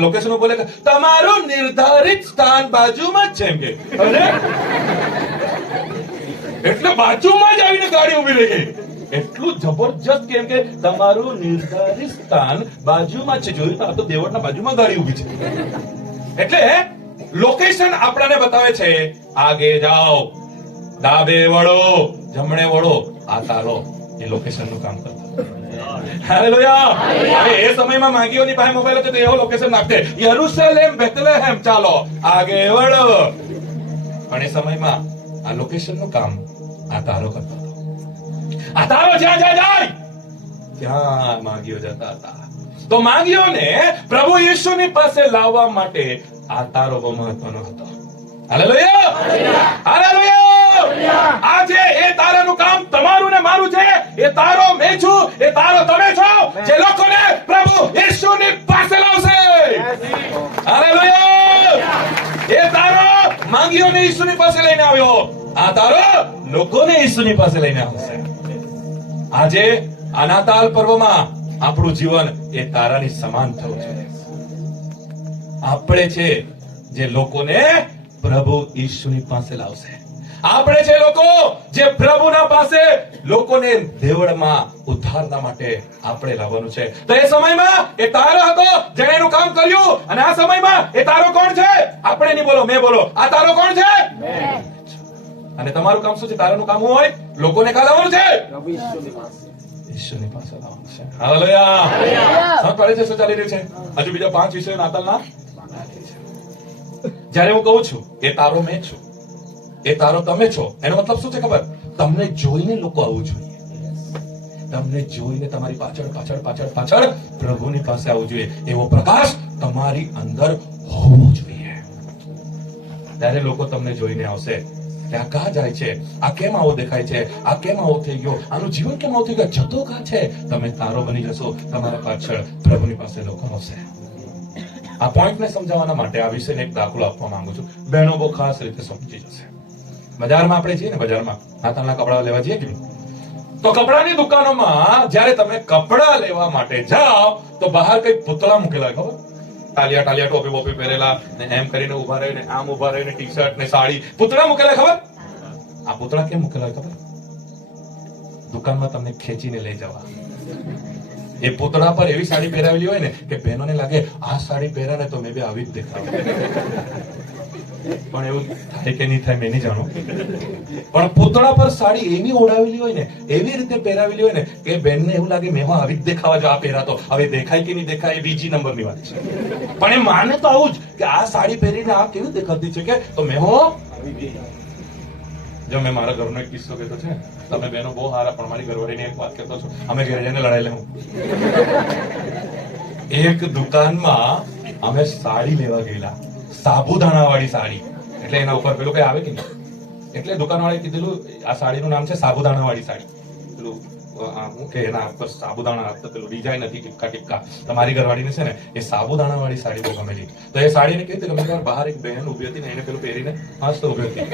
લોકેશન બોલે કે તમારું નિર્ધારિત સ્થાન બાજુમાં જ છે એમ કે. એટલે બાજુમાં જ આવીને ગાડી ઉભી રહી ગઈ. એટલું જબરજસ્ત કેમ કે તમારું નિર્ધારિત સ્થાન બાજુમાં છે. જોયું તો આ તો દેવળના બાજુમાં ગાડી ઉભી છે. એટલે લોકેશન આપણને બતાવે છે આગે જાઓ, ડાબે વળો, જમણે વળો. આ તારો એ લોકેશન નું કામ કરતો. હાલેલુયા. હવે એ સમયમાં માગીઓની પાસે મોબાઈલ હતો તો એવો લોકેશન નાખતે, યરુશલેમ, બેથલેહેમ, ચાલો આગે વળો. પણ એ સમયમાં આ લોકેશન નું કામ આ તારો કરતો હતો. આ તારો જ્યાં જ્યાં જાય ત્યાં માગીઓ જતા હતા. તો માગીઓને પ્રભુ ઈસુની પાસે લાવવા માટે આ તારો બહુ મહત્વનો હતો. હાલેલુયા. હાલેલુયા. આજે એ તારાનું કામ તમારું ને મારું છે. એ તારો મેં છું, એ તારો તમે છો, જે લોકોને પ્રભુ ઈસુની પાસે લાવશે. હાલેલુયા. એ તારો માંગીઓને ઈસુની પાસે લઈને આવ્યો, આ તારો લોકોને ઈસુની પાસે લઈને આવશે. આજે આ નાતાલ પર્વમાં આપણું જીવન એ તારાની સમાન થવું જોઈએ. આપણે છે જે લોકોને પ્રભુ ઈસુની પાસે લાવશે. આપણે છે લોકો જે પ્રભુના પાસે લોકોને દેવળમાં ઉદ્ધારના માટે આપણે લાવવાનું છે. તો એ સમયમાં એ તારો હતો જેણે એનું કામ કર્યું, અને આ સમયમાં એ તારો કોણ છે? આપણે નહીં બોલો, મેં બોલો. આ તારો કોણ છે? અને તમારું કામ શું છે? તારાનું કામ હોય લોકોને કાં લાવવાનું છે? ઈશ્વરની પાસે લાવવાનું છે. હાલેલુયા. સમજ પડે છે શું ચાલી રહ્યું છે? હજુ બીજા 5 વિષયો નાતાલના. જ્યારે હું કહું છું એ તારો મેં છું, એ તારો તમે છો, એનો મતલબ શું છે ખબર? તમને જોઈને લોકો આવવું જોઈએ. તમને જોઈને તમારી પાછળ પાછળ પાછળ પાછળ પ્રભુની પાસે આવવું જોઈએ. એવો પ્રકાશ તમારી અંદર હોવો જોઈએ. ત્યારે લોકો તમને જોઈને આવશે કે આ કાં જાય છે, આ કેમ આવો દેખાય છે, આ કેમ આવો થઈ ગયો, આનું જીવન કેમ આવું થઈ ગયું, જતો કાં છે? તમે તારો બની જશો, તમારા પાછળ પ્રભુની પાસે લોકો આવશે. આ પોઈન્ટને સમજાવવાના માટે આ વિષયને એક દાખલો આપવા માંગુ છું. બહેનો બહુ ખાસ રીતે સમજી જશે. બજારમાં આપણે જઈએ ને, બજારમાં નાતાલના કપડા લેવા જઈએ કે તો કપડાની દુકાનોમાં જ્યારે તમે કપડા લેવા માટે જાઓ તો બહાર કઈ પૂતળા મૂકેલા ખબર? ટાલિયા ટાલિયા ટોપી બોપી પહેરેલા ને એમ કરીને ઉભા રહીને આમ ઉભા રહીને ટી શર્ટ ને સાડી, પૂતળા મૂકેલા ખબર? આ પૂતળા કેમ મૂકેલા ખબર? દુકાનમાં તમને ખેંચીને લઈ જવા. એ પૂતળા પર એવી સાડી પહેરાવેલી હોય ને કે બહેનોને લાગે આ સાડી પહેરે ને તો મેં બી આવી જ દેખાવ. પણ એવું થાય કે નહીં થાય મેં નહીં જાણું. પણ પૂતળા પર સાડી એવી ઓઢાવેલી હોય ને, એવી રીતે પહેરાવેલી હોય ને કે બેનને એવું લાગે મેં આવી જ દેખાવા જો આ પહેરાતો. હવે દેખાય કે નહીં દેખાય એ બીજી નંબરની વાત છે. પણ એ માને તો આવું જ કે આ સાડી પહેરીને આ કેવી દેખાતી છે કે તો મેં જો મેં મારા ઘરનો એક કિસ્સો કહેતો છે. તમે બહેનો બહુ સારા, પણ મારી ઘરવાળીની એક વાત કહેતો છું. અમે ઘરે જઈને લડાઈ લેવું. એક દુકાનમાં અમે સાડી લેવા ગયેલા, સાબુદાણા વાળી સાડી. એટલે એના ઉપર પેલું કઈ આવે કે નહીં, એટલે દુકાનવાળાએ કીધેલું આ સાડીનું નામ છે સાબુદાણા વાળી સાડી. પેલું હું કે એના પર સાબુદાણા તો પેલું ડિઝાઇન હતી ટીપકા ટીપકા. તમારી ઘરવાળીને છે ને એ સાબુદાણા વાળી સાડી બહુ ગમેલી. તો એ સાડીને કેવી રીતે ગમે? બહાર એક બહેન ઉભી હતી ને એને પેલું પહેરીને મસ્ત ઉભી હતી.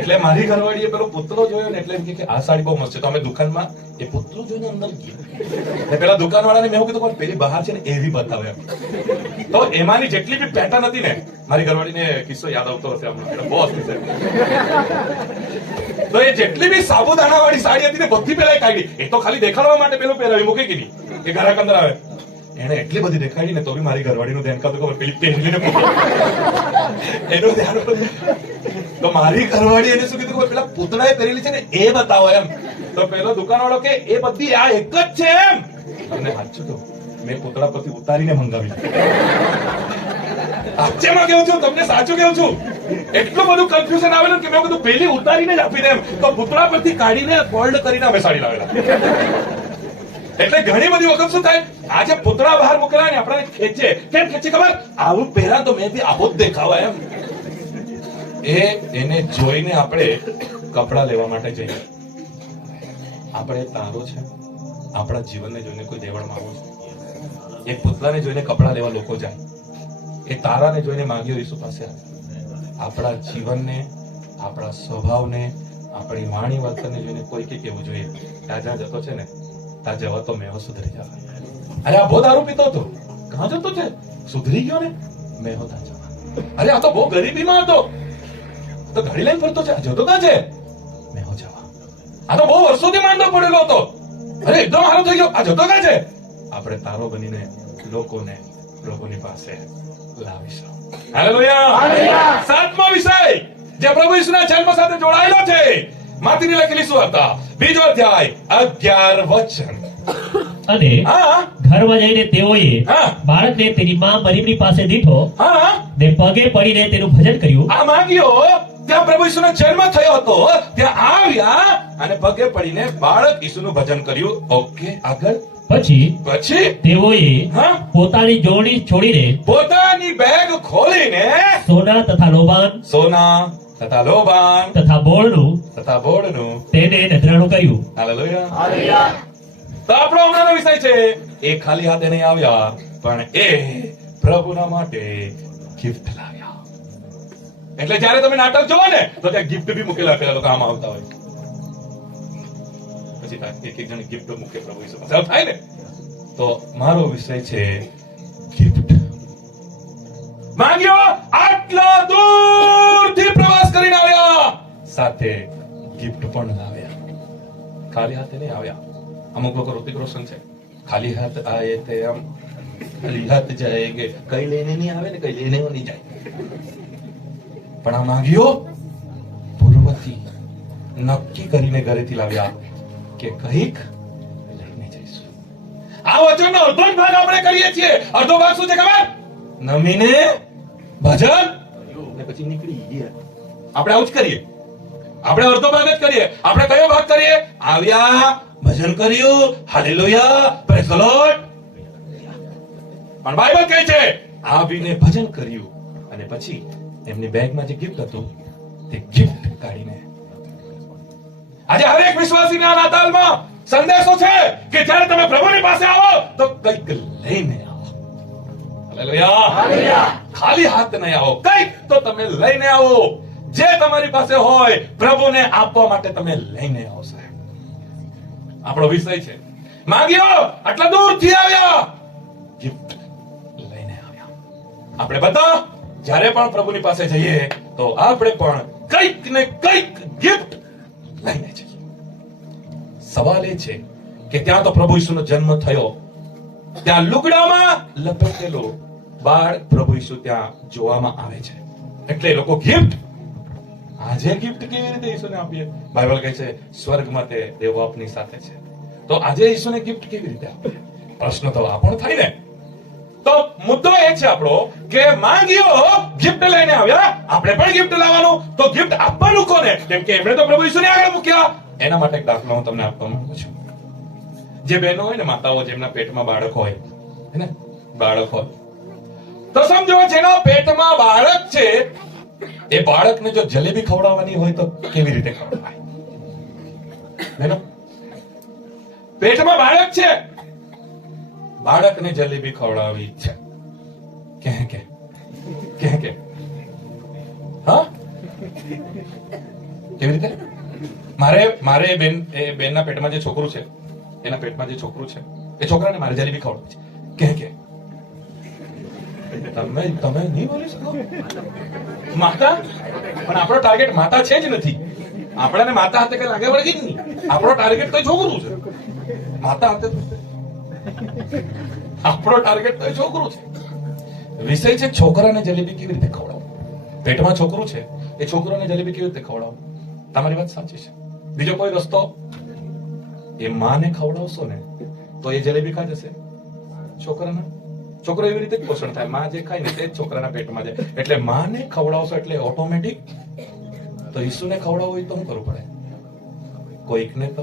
એટલે મારી ઘરવાળીએ પેલો પુતળો જોયો ને એટલે એમ કે આ સાડી બહુ મસ્ત છે. તો અમે દુકાનમાં એ પુતળો જોઈને અંદર ગયા. પેલા દુકાનવાળાને મેં એવું કીધું પણ પેલી બહાર છે ને એવી બતાવે એમ. તો એમાંની જેટલી બી પેટર્ન હતી ને મારી ઘરવાળીને કિસ્સો યાદ આવતો હશે હમણાં. એટલે બહુ હસતી છે. તો એ જેટલી બી સાબુદાણા વાળી સાડી હતી ને બધી પેલા કાઢી. એ તો ખાલી દેખાડવા માટે પેલું પહેરાવી મૂકી કીધી કે ઘરાક અંદર આવે. એને એટલી બધી દેખાડી ને તો બી મારી ઘરવાળીનું ધ્યાન કાઢું ખબર પેલી પહેરીને મૂકી. એનું ધ્યાન તો મારી ઘરવાળી એને શું કીધું ખબર? પેલા પૂતળાએ પહેરેલી છે ને એ બતાવો એમ. તો પેલો દુકાનવાળો કે એ બધી આ એક જ છે એમ. તમને સાચું તો મેં પૂતળા પરથી ઉતારીને મંગાવી. સાચેમાં કેવું છું, તમને સાચું કેવું છું. એટલું બધું કન્ફ્યુઝન આવેલું કે મેં કીધું પેલી ઉતારીને જ આપી દે એમ. તો પૂતળા પરથી કાઢીને ફોલ્ડ કરીને અમે સાડી લાવેલા. એટલે ઘણી બધી વખત શું થાય, આજે પૂતળા બહાર મૂકેલા ને આપણને ખેંચે. કેમ ખેંચે ખબર? આવું પહેરા તો મેં બી આવું જ દેખાવા એમ. એને જોઈને આપણે કપડા લેવા માટે જઈએ. આપણે તારો છે આપણા જીવનને જોઈને કોઈ દેવળ માંગો છે. એ પુતળાને જોઈને કપડા લેવા લોકો જાય. એ તારાને જોઈને માંગ્યો ઈસુ પાસે આવે. આપણા જીવનને, આપણા સ્વભાવને, આપણી વાણી વર્તનને જોઈને કોઈ કે કેવું જોઈએ ત્યાં જ્યાં જતો છે ને ત્યાં જવા તો મેહો સુધરી જવા. અરે આ બહુ દારૂ પીતો હતો, ક્યાં જતો છે? સુધરી ગયો ને મેહો ત્યાં જવા. અરે આ તો બહુ ગરીબીમાં હતો તો ઘડી લઈને ફરતો છે, જતો ક્યાં છે? મેહો જવા. આ તો બહુ વર્ષોથી માંદો પડેલો હતો, અરે એકદમ સારો થઈ ગયો, આ જતો ક્યાં છે? આપણે તારો બનીને લોકોને પ્રભુની પાસે લાવીશું. હાલેલુયા. સાતમો વિષય જે પ્રભુ ઈસુના જન્મ સાથે જોડાયેલો છે, માથીની લખેલી સુવાર્તા 2 અધ્યાય 11 વચન. અને હા ઘરમાં જઈને તેઓએ હા. બાળકને તેની મા મરિયમની પાસે દીઠો હા ને પગે પડીને તેનું ભજન કર્યું. આ માંગ્યો ત્યાં પ્રભુ ઈસુનો જન્મ થયો હતો, ત્યાં આવ્યા અને પગે પડીને બાળક ઈસુનું ભજન કર્યું. ઓકે, આગળ. પછી તેઓએ હા પોતાની જોડી છોડીને પોતાની બેગ ખોલીને સોના તથા લોબાન તથા બોળનું તેને નજરાણું કર્યું. હાલેલુયા. તો આપણો હમણાંનો વિષય છે, એ ખાલી હાથે નહીં આવ્યા પણ એ પ્રભુના માટે ગિફ્ટ લાવ્યા. એટલે જ્યારે તમે નાટક જોવો ને તો ત્યાં ગિફ્ટ બી મૂકેલા પેલા લોકો આમ આવતા હોય. પછી એક એક જણ ગિફ્ટ મૂકે પ્રભુ ઈસુ પાસે. થાય ને તો મારો વિષય છે ગિફ્ટ. માંગ્યો આટલા દૂરથી પ્રવાસ કરીને આવ્યા, સાથે ગિફ્ટ પણ લાવ્યા. ખાલી હાથે નહીં આવ્યા. અમુક લોકો ઋતિક રોશન છે, ખાલી હાથ આયે તે આમ ખાલી હાથ જાયેંગે, કઈ લઈને નહીં આવે ને કઈ લઈને નહીં જાય. પણ આ માંગ્યો પૂર્વથી નક્કી કરીને ઘરેથી લાવ્યા કે કઈક લઈને જઈશું. આ વચનનો અડધો જ ભાગ આપણે કરીએ છીએ. અડધો ભાગ શું છે ખબર? નમીને ભજન ને પછી નીકળી ગયા. આપણે આવું જ કરીએ. આપણે અડધો ભાગ જ કરીએ. આપણે કયો ભાગ કરીએ? આવ્યા, ભજન કર્યું, હાલેલુયા, પ્રેઝ ધ લોર્ડ. પણ બાઇબલ કહે છે આવીને ભજન કર્યું અને પછી એમની બેગમાં જે ગિફ્ટ હતું તે ગિફ્ટ કાઢીને. આજે હરેક વિશ્વાસીના નાતાલમાં સંદેશો છે કે જ્યારે તમે પ્રભુની પાસે આવો તો કંઈક લઈને આવો. હાલેલુયા. ખાલી હાથ નહીં આવો, કંઈક તો તમે લઈને આવો. જે તમારી પાસે હોય પ્રભુને આપવા માટે તમે લઈને આવો. સાહેબ, આપણો વિષય છે માંગ્યો આટલા દૂરથી આવ્યા, ગિફ્ટ લઈને આવ્યા. આપણે બધા જ્યારે પણ પ્રભુની પાસે જઈએ તો આપણે પણ કંઈક ને કંઈક ગિફ્ટ લઈને જઈએ. સવાલ એ છે કે ત્યાં તો પ્રભુ ઈસુનો જન્મ થયો, ત્યાં લુગડામાં લપેટેલો બાળ પ્રભુ ઈસુ ત્યાં જોવામાં આવે છે. એટલે લોકો ગિફ્ટ. આજે ગિફ્ટ કેવી રીતે ઈસુને આપીએ? બાઇબલ કહે છે સ્વર્ગમાં તે દેવો આપની સાથે છે. તો આજે ઈસુને ગિફ્ટ કેવી રીતે આપીએ? પ્રશ્ન તો આ પણ થાય ને. તો મુદ્દો એ છે આપણો કે માંગ્યો, ગિફ્ટ લઈને આવ્યા, આપણે પણ ગિફ્ટ લાવવાનું. તો ગિફ્ટ આપવાનું કોને? કેમ કે એમણે તો પ્રભુ ઈસુને આગળ મૂક્યા. એના માટે એક દાખલો હું તમને આપવા માંગુ છું. જે બહેનો હોય ને, માતાઓ જેમના પેટમાં બાળક હોય, હે ને, બાળક હોય તો સમજો જેના પેટમાં બાળક છે એ બાળકને જો જલેબી ખવડાવવાની હોય તો કેવી રીતે ખવડાવાય? બહેનો, પેટમાં બાળક છે, બાળકને જલેબી ખવડાવવી છે, કે હા, કેવી રીતે? મારે બેનના પેટમાં જે છોકરું છે, એના પેટમાં જે છોકરું છે, એ છોકરાને મારે જલેબી ખવડાવવી છે, કે તમે નહીં બોલી શકો? માતા, પણ આપણો ટાર્ગેટ માતા છે જ નથી. આપણાને માતા હાથે કઈ લાગે વળગી જ નહીં. આપણો ટાર્ગેટ તો છોકરું છે. માતા હાથે આપણો ટાર્ગેટ તો છોકરું છે. વિષય છે છોકરાને જલેબી કેવી રીતે ખવડાવવું. પેટમાં છોકરું છે, એ છોકરાને જલેબી કેવી રીતે ખવડાવવું? તમારી વાત સાચી છે. બીજો કોઈ રસ્તો? એ માને ખવડાવશો ને તો એ જલેબી ખાઈ જશે છોકરાના. છોકરો એવી રીતે જ પોષણ થાય. માં જે ખાય ને તે જ છોકરાના પેટમાં જાય. એટલે માને ખવડાવશો એટલે ઓટોમેટિક. તો ઈસુને ખવડાવવું હોય તો શું કરવું પડે? કોઈકને તો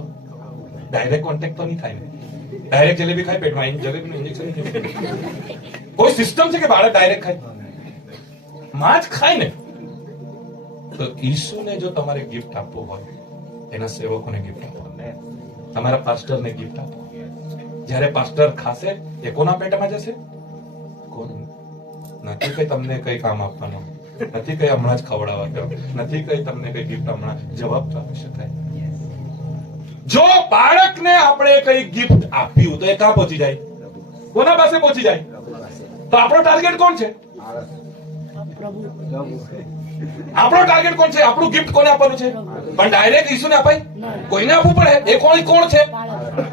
ડાયરેક્ટ કોન્ટેક્ટ તો નહીં થાય ને. ડાયરેક્ટ જલેબી ખાય પેટમાં, જલેબીનું ઇન્જેક્શન નહીં. કોઈ સિસ્ટમ છે કે બાળક ડાયરેક્ટ ખાય? માં જ ખાય ને. તો ઈસુને જો તમારે ગિફ્ટ આપવું હોય, એના સેવકોને ગિફ્ટ આપો, તમારા પાસ્ટરને ગિફ્ટ આપો. જ્યારે પાસ્ટર ખાશે એ કોના પેટમાં જશે? નથી કઈ તમને કઈ કામ આપવાનો, નથી કઈ હમણાં જ ખવડાવવા દો, નથી કઈ તમને કઈ ગિફ્ટ હમણાં જવાબ તો આપી શકાય. જો બાળકને આપણે કઈ ગિફ્ટ આપ્યું તો એ ક્યાં પહોંચી જાય? કોના પાસે પહોંચી જાય? તો આપણો ટાર્ગેટ કોણ છે? આપણો ટાર્ગેટ કોણ છે? આપણું ગિફ્ટ કોને આપવાનું છે? પણ ડાયરેક્ટ ઈસુને અપાય? કોઈને આપવું પડે. એ કોણ છે?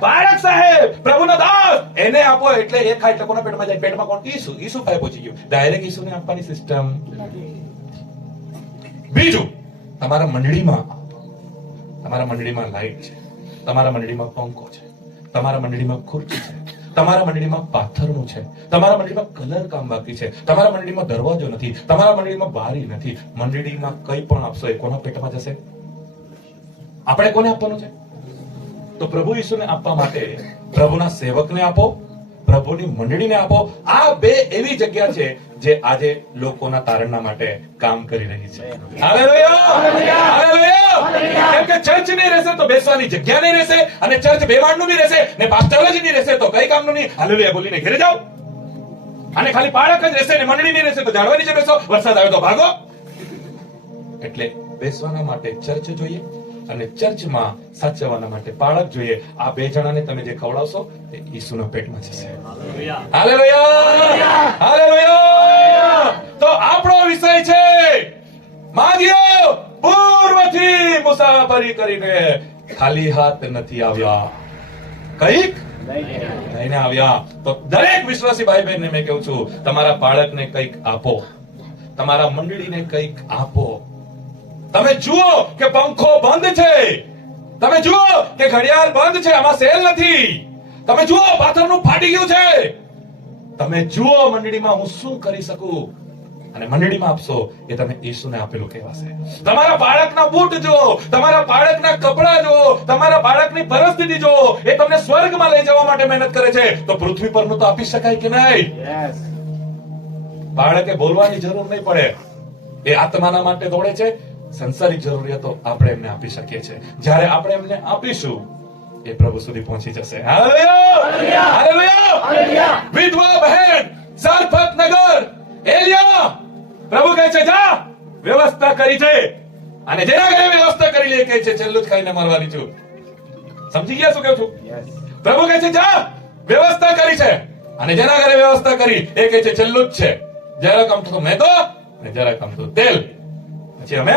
બાળક સાહેબ, પ્રભુનો દાસ, એને આપો એટલે એ ખાય એટલે કોના પેટમાં જાય? પેટમાં કોણ? ઈસુ. ઈસુ ખાય પહોંચી ગયું. ડાયરેક્ટ ઈસુને આપવાની સિસ્ટમ. બીજું, તમારા મંડળીમાં આપો. તમારા મંડળીમાં લાઈટ છે, તમારા મંડળીમાં પંખો છે, તમારા મંડળીમાં ખુરશી છે, તમારા મંડળીમાં પાથરનું છે, તમારા મંડળીમાં કલર કામ બાકી છે, તમારા મંડળીમાં દરવાજો નથી, તમારા મંડળીમાં બારી નથી. મંડળીમાં કઈ પણ આપશો એ કોના પેટમાં જશે? આપણે કોને આપવાનું છે? તો પ્રભુ ઈસુને આપવા માટે પ્રભુના સેવકને આપો, પ્રભુની મંડળીને આપો. આ બે એવી જગ્યા છે જે આજે લોકોના તારણના માટે કામ કરી રહી છે. હાલેલુયા! હાલેલુયા! કેમ કે ચર્ચ નહીં રહેશે તો બેસવાની જગ્યા નહીં રહેશે, અને ચર્ચ બે માળનું નહીં રહેશે ને પાસ્ટર જ નહીં રહેશે તો કઈ કામનું નહીં. હાલેલુયા બોલીને ઘરે જાઓ. અને ખાલી બાળક જ રહેશે ને મંડળી નહીં રહેશે તો ઝાડવા નીચે બેસો, વરસાદ આવે તો ભાગો. એટલે બેસવાના માટે ચર્ચ જોઈએ અને ચર્ચમાં સાચવવાના માટે બાળક જોઈએ. આ બે જણાને તમે જે ખવડાવશો તે ઈસુના પેટમાં જશે. હાલેલુયા! હાલેલુયા! તો આપણો વિષય છે માગીઓ પૂર્વથી મુસાફરી કરીને ખાલી હાથ નથી આવ્યા, કઈક લઈને આવ્યા. તો દરેક વિશ્વાસી ભાઈ બહેનને મેં કહું છું, તમારા બાળકને કંઈક આપો, તમારા મંડળીને કંઈક આપો. તમે જુઓ કે પંખો બંધ છે, તમે જુઓ કે ઘડિયાળ બંધ છે, આમાં સેલ નથી, તમે જુઓ પાથરનું ફાટી ગયું છે, તમે જુઓ મંડળીમાં હું શું કરી શકું, અને મંડળીમાં આપશો એ તમે ઈસુને આપેલું કહેવાશે. તમારા બાળકના બૂટ જુઓ, તમારા બાળકના કપડા જુઓ, તમારા બાળકની પરિસ્થિતિ જુઓ, એ તમને સ્વર્ગમાં લઈ જવા માટે મહેનત કરે છે. તો પૃથ્વી પરનું તો આપી શકાય કે નહીં? બાળકે બોલવાની જરૂર નહીં પડે, એ આત્માના માટે દોડે છે. સંસારિક જરૂરિયાતો આપણે એમને આપી શકીએ છીએ. જ્યારે આપણે એમને આપીશું એ પ્રભુ સુધી પહોંચી જશે. હાલેલુયા! હાલેલુયા! વિધવા બહેન સારફત નગર એલિયા, પ્રભુ કહે છે જા, વ્યવસ્થા કરી છે, અને જેના ઘરે વ્યવસ્થા કરી લે કહે છે છેલ્લું જ ખાઈને મરવાની છું. સમજી ગયા શું કહું છું? પ્રભુ કહે છે જા, વ્યવસ્થા કરી છે, અને જેના ઘરે વ્યવસ્થા કરી એ કહે છે છેલ્લું જ છે. જરાક અમથું મેદો અને જરાક અમથું તેલ. પછી અમે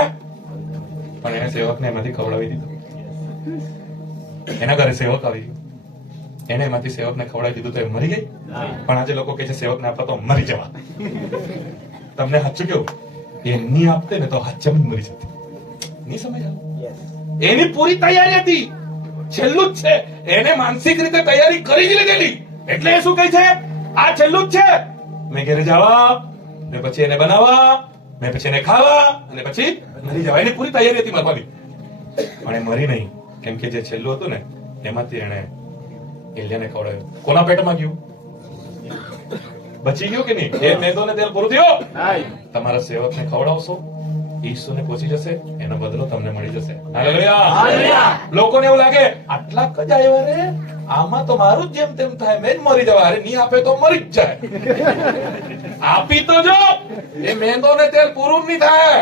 પણ એને સેવકને એમાંથી ખવડાવી દીધું. એના ઘરે સેવક આવી ગયો, એને એમાંથી સેવકને ખવડાવી દીધું તો એ મરી ગઈ. પણ આજે લોકો કહે છે સેવકને આપવા તો મરી જવા. તમને સાચું કેવું, એ નહીં આપતે ને તો હાચમ મરી જતી. નહીં સમજ? એની પૂરી તૈયારી હતી, છેલ્લું જ છે, એને માનસિક રીતે તૈયારી કરી જ લીધેલી. એટલે એ શું કહે છે, આ છેલ્લું જ છે, મેં ઘરે જવા ને પછી એને બનાવવા ને પછી એને ખાવા અને પછી મરી જવા. એની પૂરી તૈયારી હતી મરવાની, પણ એ મરી નહીં. કેમ કે જે છેલ્લું હતું ને એમાંથી એને એલિયાને ખવડાવ્યું. કોના પેટમાં ગયું? બચી ગયું કે નહીં? એ મેદો ને તેલ પૂરું થયું. તમારા સેવકને ખવડાવશો ઈસુને પહોંચી જશે, એનો બદલો તમને મળી જશે. હાલેલુયા. લોકોને એવું લાગે આટલા કજ આવ્યા રે, આમાં તો મારું જ જેમ તેમ થાય, મેં જ મરી જવા. અરે નહીં આપે તો મરી જ જાય. આપી તો જો, એ મેંદો ને તેલ પૂરું નહીં થાય.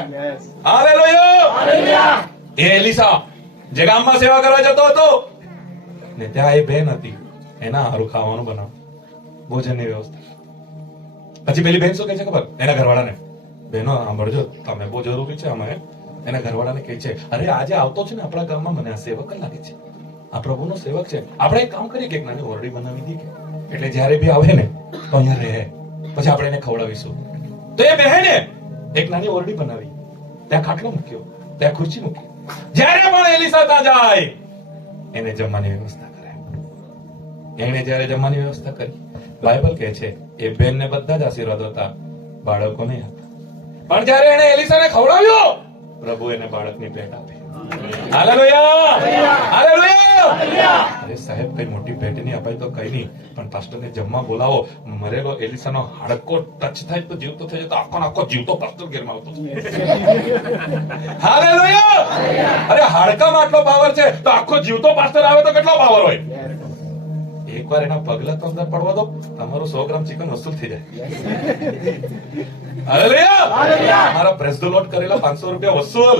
હાલેલુયા. એ એલિસા જે ગામમાં સેવા કરવા જતો હતો ને, ત્યાં એ બેન હતી, એના હારું ખાવાનું બનાવ, ભોજનની વ્યવસ્થા. પછી પેલી બેન શું કહે છે ખબર એના ઘરવાળાને? બહેનો સાંભળજો, તમે બહુ જરૂરી છે અમે. એના ઘરવાળાને કહે છે, અરે આજે આવતો છે ને આપણા ગામમાં, મને આ સેવક જ લાગે છે, આ પ્રભુનો સેવક છે, આપણે એક કામ કરીએ કે એક નાની ઓરડી બનાવી દઈએ, એટલે જયારે બી આવે ને તો અહીંયા રહે, પછી આપણે એને ખવડાવીશું. તો એ બહેને એક નાની ઓરડી બનાવી, ત્યાં ખાટલો મૂક્યો, ત્યાં ખુરશી મૂકી. જ્યારે પણ એલિસા ત્યાં જાય એને જમવાની વ્યવસ્થા કરે. એને જયારે જમવાની વ્યવસ્થા કરી, બાઇબલ કહે છે એ બેનને બધા જ આશીર્વાદ હતા, બાળકો નહીં હતા. પણ જયારે એને એલિસાને ખવડાવ્યો, પ્રભુ એને બાળકની ભેટ આપી. હાલેલુયા. હાલેલુયા. અરે સાહેબ, કઈ મોટી ભેટ નહીં અપાય તો કઈ નહીં, પણ પાસ્ટરને જમવા બોલાવો, મરેલો એલિસાનો હાડકો ટચ થાય તો જીવતો થઈ જાય, તો આખો આખો જીવતો પાસ્ટર ઘેરમાં આવતો. હાલેલુયા. અરે હાડકામાં આટલો પાવર છે તો આખો જીવતો પાસ્ટર આવે તો કેટલો પાવર હોય? એકવાર એના પગલા તો અંદર પડવા દો, તમારું 100 ગ્રામ ચિકન વસૂલ થઈ જાય. હાલેલુયા. મારા પ્રેસ ધ લોર્ડ કરેલા 500 રૂપિયા વસૂલ.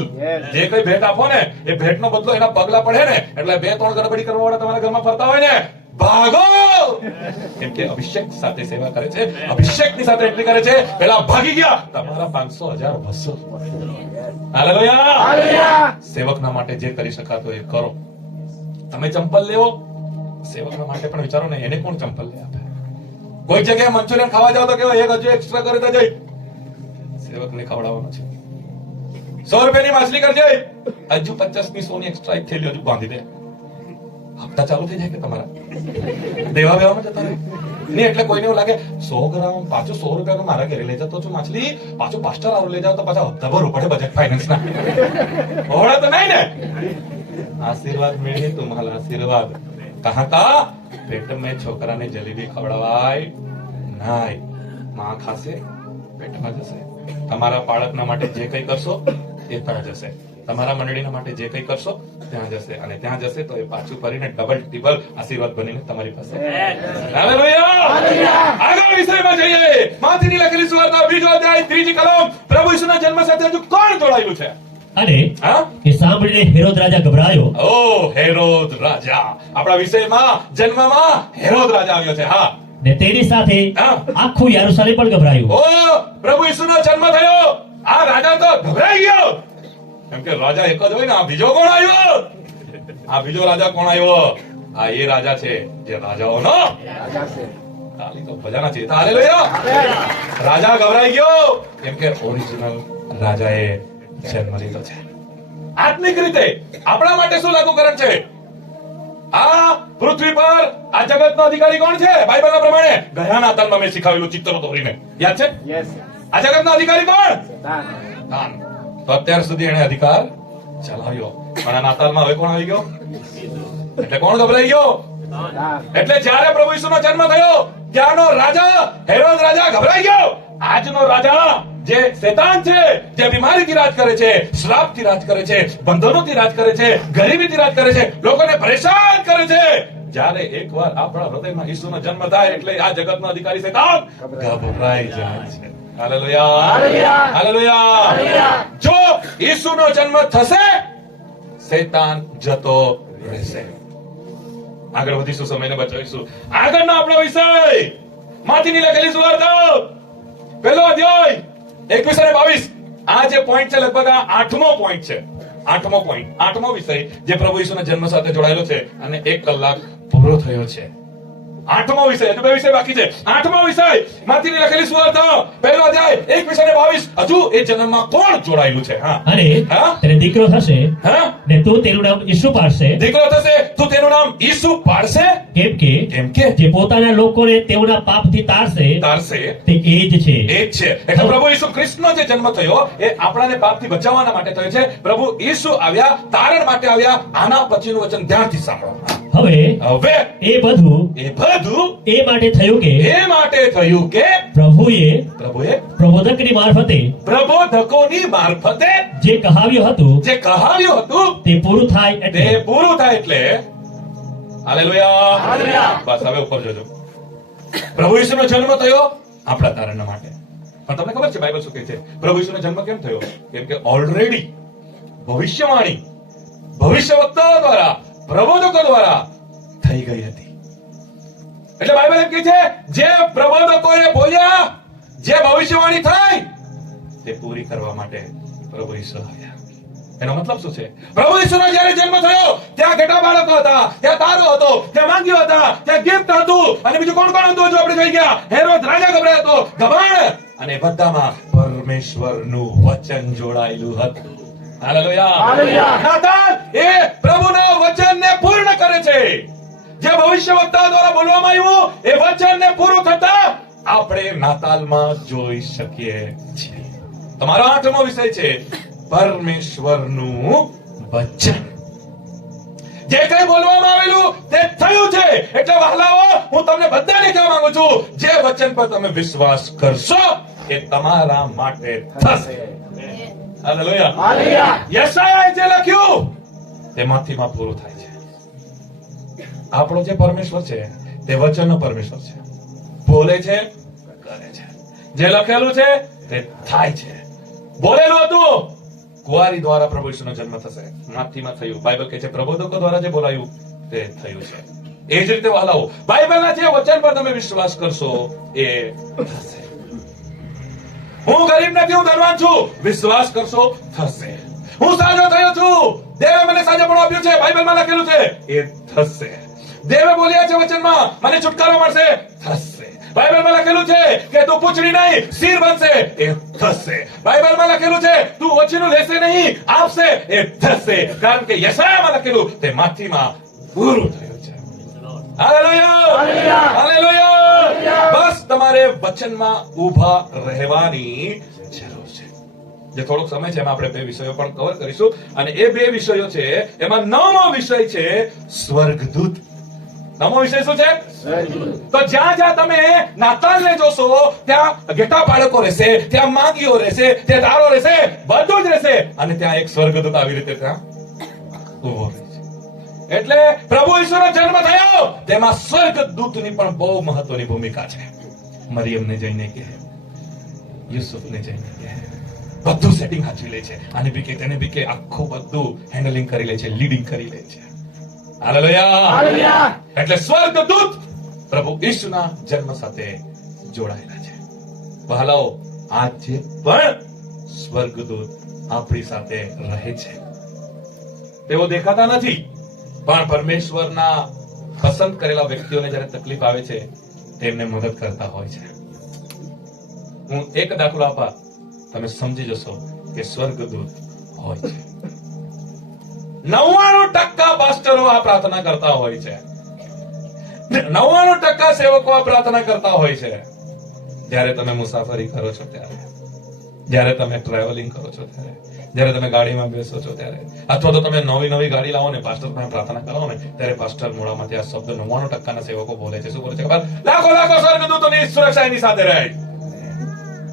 જે કઈ ભેટ આપો ને, એ ભેટનો બદલો એના પગલા પડે ને, એટલે 2-3 ગડબડી કરવા વાળા તમારા ઘરમાં ફરતા હોય ને, ભાગો. કેમ કે અભિષેક સાથે સેવા કરે છે, અભિષેકની સાથે એન્ટ્રી કરે છે, પેલા ભાગી ગયા, તમારા 500,000 વસૂલ. હાલેલુયા. સેવકના માટે જે કરી શકાતો એ કરો. તમે ચંપલ લેવો, સેવકના માટે પણ વિચારો ને, એને કોણ ચંપલ લે આપે? કોઈ જગ્યાએ મંચુરિયન ખાવા જાવ તો કેવો એક હજુ એક્સ્ટ્રા કરી દેજો, સેવકને ખવડાવવાનો છે. 100 રૂપિયાની માછલી કરજે, હજુ 50ની સોની એક્સ્ટ્રા એક થેલી હજુ બાંધી દે. હપ્તા ચાલુ થઈ જાય કે તમારા દેવા બેવામાં જતા રહે નહીં. એટલે કોઈને એવું લાગે 100 ગ્રામ પાછું 100 રૂપિયાનું મારા ઘરે લઈ જતો છું માછલી, પાછું પાસ્ટર આવું લઈ જાવ તો પાછા હપ્તા ભરવું પડે બજેટ ફાઇનાન્સ ના. હોળા તો નહીં ને. આશીર્વાદ મેળવી तुम्हाला આશીર્વાદ. કહા તા પેટ મેં છોકરાને જલેબી ખવડાવાય નાય, માં ખાશે પેટમાં જશે. તમારા બાળકના માટે જે કંઈ કરશો એ ત્યાં જશે, તમારા મંડળીના માટે જે કંઈ કરશો ત્યાં જશે, અને ત્યાં જશે તો એ પાછું ફરીને ડબલ ટિબલ આશીર્વાદ બનીને તમારી પાસે. હાલેલુયા. આગળ વિષયમાં જઈએ. માથેની લખેલી સુવાર્તા 2 અધ્યાય 3 કલમ. પ્રભુ ઈસુના જન્મ સાથે હજુ કોણ જોડાયેલું છે? અને હા, એ સાંભળીને હેરોદ રાજા ગભરાયો. ઓ હેરોદ રાજા. આપણા વિષયમાં જન્મમાં હેરોદ રાજા આવ્યો છે. હા, ને તેની સાથે હા. આખું યરુશલેમ પણ ગભરાયું. ઓ પ્રભુ ઈસુનો જન્મ થયો, આ રાજા તો ગભરાઈ ગયો. કેમ કે રાજા એક જ હોય ને, આ બીજો કોણ આવ્યો? આ બીજો રાજા કોણ આવ્યો? આ એ રાજા છે જે રાજાઓનો રાજા છે. ખાલી તો બજાના છે. હાલેલુયા. રાજા ગભરાઈ ગયો કેમ કે ઓરિજિનલ રાજાએ જન્મ લીધો છે. આત્મિક રીતે આપણા માટે શું લાગુકરણ છે? આ પૃથ્વી પર આ જગતનો અધિકારી કોણ છે? બાઇબલના પ્રમાણે ગયા નાતાલમાં મેં શીખવેલું ચિત્રો દોરીને, યાદ છે? આ જગતનો અધિકારી કોણ? શૈતાન. તો અત્યાર સુધી એને અધિકાર ચલાવ્યો, પણ આ નાતાલમાં હવે કોણ આવી ગયો? એટલે કોણ ગભરાઈ ગયો? એટલે જ્યારે પ્રભુ ઈસુનો જન્મ થયો ત્યાંનો રાજા હેરોદ રાજા ગભરાઈ ગયો. આજનો રાજા જે શૈતાન છે, જે બીમારીથી રાજ કરે છે, શ્રાપથી રાજ કરે છે, બંધનોથી રાજ કરે છે, ગરીબીથી રાજ કરે છે, લોકોને પરેશાન કરે છે, જ્યારે એકવાર આપણા હૃદયમાં ઈસુનો જન્મ થાય એટલે આ જગતનો અધિકારી શૈતાન ગભરાઈ જાય છે. હાલેલુયા. હાલેલુયા. જો ઈસુનો જન્મ થશે, શૈતાન જતો રહેશે. આગળ વધીશું, સમયને બચાવીશું. આગળનો આપણો વિષય માથીની લખેલી સુવાર્તા 1 અધ્યાય 21 અને 22. આ જે પોઈન્ટ છે લગભગ આ 8મો પોઈન્ટ છે. 8મો વિષય જે પ્રભુ ઈસુના જન્મ સાથે જોડાયેલો છે, અને 1 કલાક પૂરો થયો છે. 8મો વિષય, હજુ 2 વિષય બાકી છે. 8મો વિષય માથીની લખેલી સુવાર્તા 1 અધ્યાય 21 અને 22. હજુ એ જન્મમાં કોણ જોડાયેલું છે? હા, અને હા? તેને દીકરો થશે, હા, ને તું તેનું નામ ઈસુ પાડશે, દીકરો થશે, તું તેનું નામ ઈસુ પાડશે. કેમ કે જે પોતાના લોકોને તેઓના પાપથી તારશે તારશે તે એ જ છે. એ જ છે. એટલે પ્રભુ ઈસુ ખ્રિસ્તનો જે જન્મ થયો એ આપણાને પાપથી બચાવવાના માટે થયો છે. પ્રભુ ઈસુ આવ્યા, તારણ માટે આવ્યા. આના પછીનું વચન ધ્યાનથી સાંભળો. હવે હવે એ બધું એ બધું એ માટે થયું કે એ માટે થયું કે પ્રભુએ પ્રભુએ પ્રબોધકની મારફતે પ્રબોધકોની મારફતે જે કહાવ્યું હતું જે કહાવ્યું હતું તે પૂરું થાય તે એટલે પૂરું થાય એટલે હાલેલુયા. બસ હવે ઉપર જોજો. પ્રભુ ઈસુનો જન્મ થયો આપણા તારણના માટે. પણ તમને ખબર છે બાઇબલ શું કહે છે? પ્રભુ ઈસુનો જન્મ કેમ થયો? કેમ કે ઓલરેડી ભવિષ્યવાણી ભવિષ્યવક્તાઓ દ્વારા પ્રબોધકો દ્વારા થઈ ગઈ હતી. એટલે બાઇબલ એમ કહે છે જે પ્રબોધકોએ બોલ્યા, જે ભવિષ્યવાણી થઈ તે પૂરી કરવા માટે પ્રભુ ઈસુ આવ્યા. એનો મતલબ શું છે? પ્રભુ ઈસુનો જ્યારે જન્મ થયો ત્યાં ઘેટા બાળકો હતા, ત્યાં તારો હતો, ત્યાં માંગીઓ હતા, ત્યાં ગિફ્ટ હતું, અને બીજું કોણ કોણ હતું? જો આપણે જોઈ ગયા, હેરોદ રાજા ગભરાયો હતો, ગભાણ, અને બધામાં પરમેશ્વરનું વચન જોડાયેલું હતું. હાલેલુયા. નાતાલ એ પ્રભુના વચનને પૂર્ણ કરે છે. જે ભવિષ્યવક્તા દ્વારા બોલવામાં આવ્યું એ વચનને પૂરું થતા આપણે નાતાલમાં જોઈ શકીએ છીએ. તમારો 8મો વિષય છે પરમેશ્વરનું વચન. જે કંઈ બોલવામાં આવેલું તે થયું છે. એટલે વહાલાઓ, હું તમને બધાને કહેવા માંગુ છું, જે વચન પર તમે વિશ્વાસ કરશો એ તમારા માટે થશે. હાલેલુયા. યશાયાએ જે લખ્યું તે માથીમાં પૂરું થાય છે. આપણો જે પરમેશ્વર છે તે વચનનો પરમેશ્વર છે. બોલે છે, કરે છે. જે લખેલું છે તે થાય છે. બોલેલું હતું કુંવારી દ્વારા પ્રભુ ઈસુનો જન્મ થશે, માથીમાં થયું. બાઇબલ કહે છે પ્રબોધકો દ્વારા જે બોલાયું તે થયું છે. એ જ રીતે વહાલાઓ, બાઇબલના જે વચન પર તમે વિશ્વાસ કરશો એ થશે. હું ગરીબ નથી, હું ધનવાન છું, વિશ્વાસ કરશો થશે. હું સાજો થયો છું, દેવે મને સાજાપણું આપ્યું છે, બાઇબલમાં લખેલું છે એ થશે. દેવે બોલ્યા છે વચનમાં મને છુટકારો મળશે, થશે. બાઇબલમાં લખેલું છે કે તું પૂંછડી નહીં સિર બનશે, એ થશે. બાઇબલમાં લખેલું છે તું ઓછીનું લેશે નહીં આપશે, એ થશે. કારણ કે યશાયામાં લખેલું તે માથીમાં પૂરું થયું છે. હાલેલુયા. હાલેલુયા. બસ તમારે વચનમાં ઊભા રહેવાની જરૂર છે. જે થોડોક સમય છે એમાં આપણે 2 વિષયો પણ કવર કરીશું, અને એ 2 વિષયો છે એમાં 9મો વિષય છે સ્વર્ગદૂત. 9મો વિષય શું છે? તો જ્યાં જ્યાં તમે નાતાલને જોશો ત્યાં ઘેટા બાળકો રહેશે, ત્યાં માંગીઓ રહેશે, ત્યાં તારો રહેશે, બધું જ રહેશે, અને ત્યાં એક સ્વર્ગદૂત આવી રીતે ત્યાં ઉભો રહે છે. એટલે પ્રભુ ઈસુનો જન્મ થયો તેમાં સ્વર્ગદૂતની પણ બહુ મહત્વની ભૂમિકા છે. મરિયમને જઈને કહે, યુસુફને જઈને કહે, બધું સેટિંગ હાચવી લે છે. આને બી કે તેને બી કે આખું બધું હેન્ડલિંગ કરી લે છે, લીડિંગ કરી લે છે. હાલેલુયા. એટલે સ્વર્ગદૂત પ્રભુ ઈસુના જન્મ સાથે જોડાયેલા છે. વહાલાઓ, આજે પણ સ્વર્ગદૂત આપણી સાથે રહે છે. તેઓ દેખાતા નથી, પણ પરમેશ્વરના પસંદ કરેલા વ્યક્તિઓને જ્યારે તકલીફ આવે છે તેમને મદદ કરતા હોય છે. હું એક દાખલો આપા, તમે સમજી જશો કે સ્વર્ગદૂત હોય છે. 99% પાસ્ટરો આ પ્રાર્થના કરતા હોય છે. 99% સેવકો આ પ્રાર્થના કરતા હોય છે. જ્યારે તમે મુસાફરી કરો છો ત્યારે, જ્યારે તમે ટ્રાવેલિંગ કરો છો ત્યારે, જ્યારે તમે ગાડીમાં બેસો છો ત્યારે, અથવા તો તમે નવી ગાડી લાવો ને પાસ્ટર પાસે પ્રાર્થના કરો ને ત્યારે પાસ્ટર મોઢામાંથી આ શબ્દ 99% સેવકો બોલે છે. શું બોલે છે ખબર? લાખો સ્વર્ગદૂતોની સુરક્ષા એની સાથે રહે.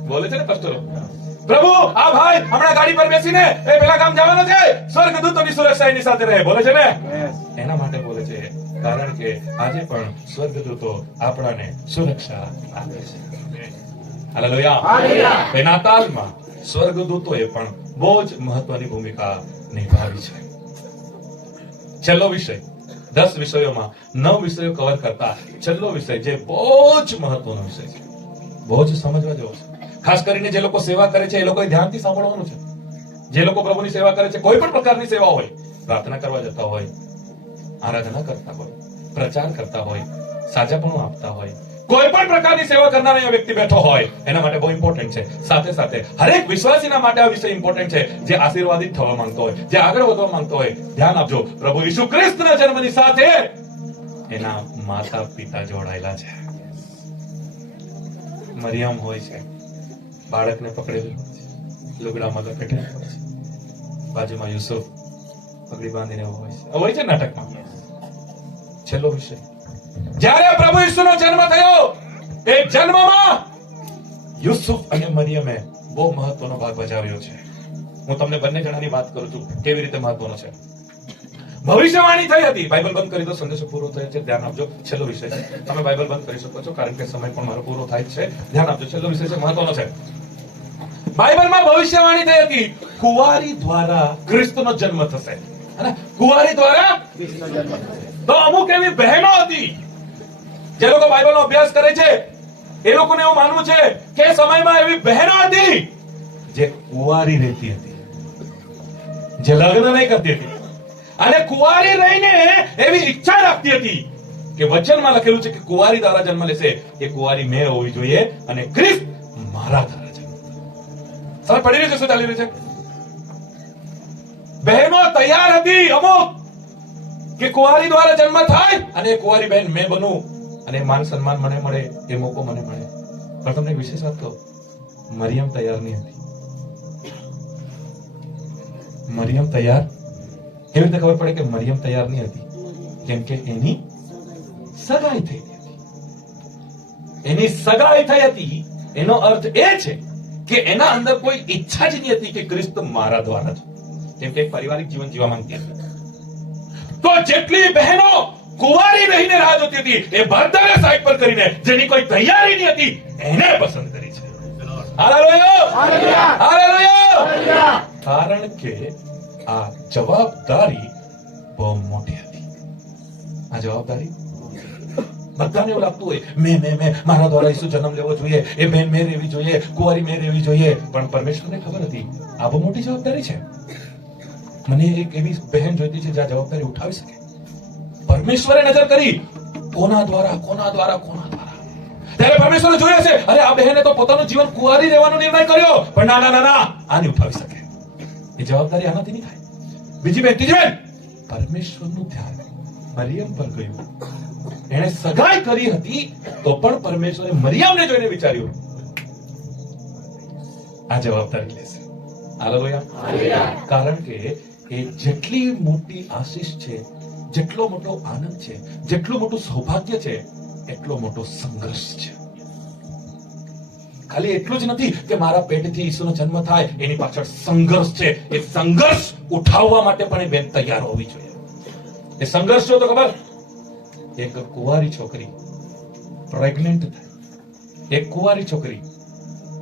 બોલે છે ને પાસ્ટરો, પ્રભુ આ ભાઈ હમણાં ગાડી પર બેસીને એ પેલા ગામ જવાનો છે, સ્વર્ગદૂતોની સુરક્ષા એની સાથે રહે. બોલે છે ને? એના માટે બોલે છે, કારણ કે આજે પણ સ્વર્ગદૂતો આપણને સુરક્ષા આપે છે. હાલેલુયા. એ નાતાલમાં સ્વર્ગદૂતોએ પણ બહુ જ મહત્વની ભૂમિકા નિભાવી છે. છેલ્લો વિષય, 10 વિષયોમાં 9 વિષયો કવર કરતા છેલ્લો વિષય જે બહુ જ મહત્વનો વિષય છે, બહુ જ સમજવા જેવો છે. ખાસ કરીને જે લોકો સેવા કરે છે એ લોકોએ ધ્યાનથી સાંભળવાનું છે. જે લોકો પ્રભુની સેવા કરે છે, કોઈ પણ પ્રકારની સેવા હોય, પ્રાર્થના કરવા જતા હોય, આરાધના કરતા હોય, પ્રચાર કરતા હોય, સાજાપણું આપતા હોય, કોઈ પણ પ્રકારની સેવા કરનાર વ્યક્તિ બેઠો હોય, એના માટે બહુ ઇમ્પોર્ટન્ટ છે. સાથે સાથે હરેક વિશ્વાસીના માટે આ વિષય ઇમ્પોર્ટન્ટ છે. જે આશીર્વાદિત થવા માંગતો હોય, જે આગળ વધવા માંગતો હોય, ધ્યાન આપજો. પ્રભુ ઈસુ ખ્રિસ્તના જન્મની સાથે એના માતા પિતા જોડાયેલા છે. મરિયમ હોય છે, બાળકને પકડેલું હોય છે, લુગડામાં લપેટેલું હોય છે, બાજુમાં યુસુફ પગડી બાંધીને હોય છે નાટકમાં. છેલ્લો વિષય. જ્યારે પ્રભુ ઈસુનો જન્મ થયો, એ જન્મમાં યુસુફ અને મરિયમે બહુ મહત્વનો ભાગ ભજવ્યો છે. હું તમને બંને જણાની વાત કરું છું, કેવી રીતે મહત્વનો છે. ભવિષ્યવાણી થઈ હતી. બાઇબલ બંધ કરી દો, સંદેશો પૂરો થયો છે. ધ્યાન આપજો, છેલ્લો વિષય છે. તમે બાઇબલ બંધ કરી શકો છો, કારણ કે સમય પણ મારો પૂરો થાય છે. ધ્યાન આપજો, છેલ્લો વિષય છે, મહત્વનો છે. બાઇબલમાં ભવિષ્યવાણી થઈ હતી, કુંવારી દ્વારા ખ્રિસ્તનો જન્મ થશે. અને કુંવારી દ્વારા તો અમુક એવી બહેનો હતી જે લોકો બાઇબલનો અભ્યાસ કરે છે, એ લોકોને એવું માનવું છે કે એ સમયમાં એવી બહેનો હતી જે કુંવારી રહેતી હતી, જે લગ્ન નહીં કરતી હતી, અને કુંવારી રહીને એવી ઈચ્છા રાખતી હતી કે વચનમાં લખેલું છે કે કુંવારી દ્વારા જન્મ લેશે, એ કુંવારી મેં હોવી જોઈએ અને ખ્રિસ્ત મારા દ્વારા જન્મ. સમજ પડી રહી છે શું ચાલી રહ્યું છે? બહેનો તૈયાર હતી અમુક કે કુંવારી દ્વારા જન્મ થાય અને એ કુંવારી બહેન મેં બનું અને માન સન્માન મને મળે, એ મોકો મને મળે. પણ તમને એક વિશેષ વાત કહું, મરિયમ તૈયાર નહીં હતી. મરિયમ તૈયાર કેવી રીતે ખબર પડે કે મરિયમ તૈયાર નહીં હતી? કેમ કે એની સગાઈ થઈ હતી. એની સગાઈ થઈ હતી એનો અર્થ એ છે કે એના અંદર કોઈ ઈચ્છા જ નહીં હતી કે ખ્રિસ્ત મારા દ્વારા જ, કેમ કે એક પારિવારિક જીવન જીવવા માંગતી હતી. તો જેટલી બહેનો કુંવારી રહીને રાહ જોતી હતી, એ બધાને સાઈડ પર કરીને જેની કોઈ તૈયારી નહીં હતી એને પસંદ કરી છે. હાલેલુયા! હાલેલુયા! કારણ કે આ જવાબદારી બહુ મોટી હતી. આ જવાબદારી બધાને એવું લાગતું હોય મેં મારા દ્વારા ઈસુ જન્મ લેવો જોઈએ, એ મેં રહેવી જોઈએ, કુંવારી મેં રહેવી જોઈએ. પણ પરમેશ્વરને ખબર હતી આ બહુ મોટી જવાબદારી છે. મને એક એવી બહેન જોઈતી છે જે આ જવાબદારી ઉઠાવી શકે. પરમેશ્વરે નજર કરી કોના દ્વારા. ત્યારે પરમેશ્વરે જોયું છે, અરે આ બહેને તો પોતાનું જીવન કુંવારી રહેવાનો નિર્ણય કર્યો, પણ ના, આ નહીં ઉઠાવી શકે. એ જવાબદારી આનાથી નહીં થાય. બીજી બેન, ત્રીજી બેન, પરમેશ્વરનું ધ્યાન મરિયમ પર ગયું. એણે સગાઈ કરી હતી તો પણ પરમેશ્વરે મરિયમને જોઈને વિચાર્યું આ જવાબદારી લેશે. હાલેલુયા! કારણ કે એ જેટલી મોટી આશીષ છે, જેટલો મોટો આનંદ છે, જેટલું મોટું સૌભાગ્ય છે, એટલો મોટો સંઘર્ષ છે. ખાલી એટલું જ નથી કે મારા પેટથી ઈસુનો જન્મ થાય, એની પાછળ સંઘર્ષ છે. એ સંઘર્ષ ઉઠાવવા માટે પણ એ બેન તૈયાર હોવી જોઈએ. એ સંઘર્ષ જો તો ખબર, એક કુંવારી છોકરી પ્રેગ્નન્ટ થાય, એક કુંવારી છોકરી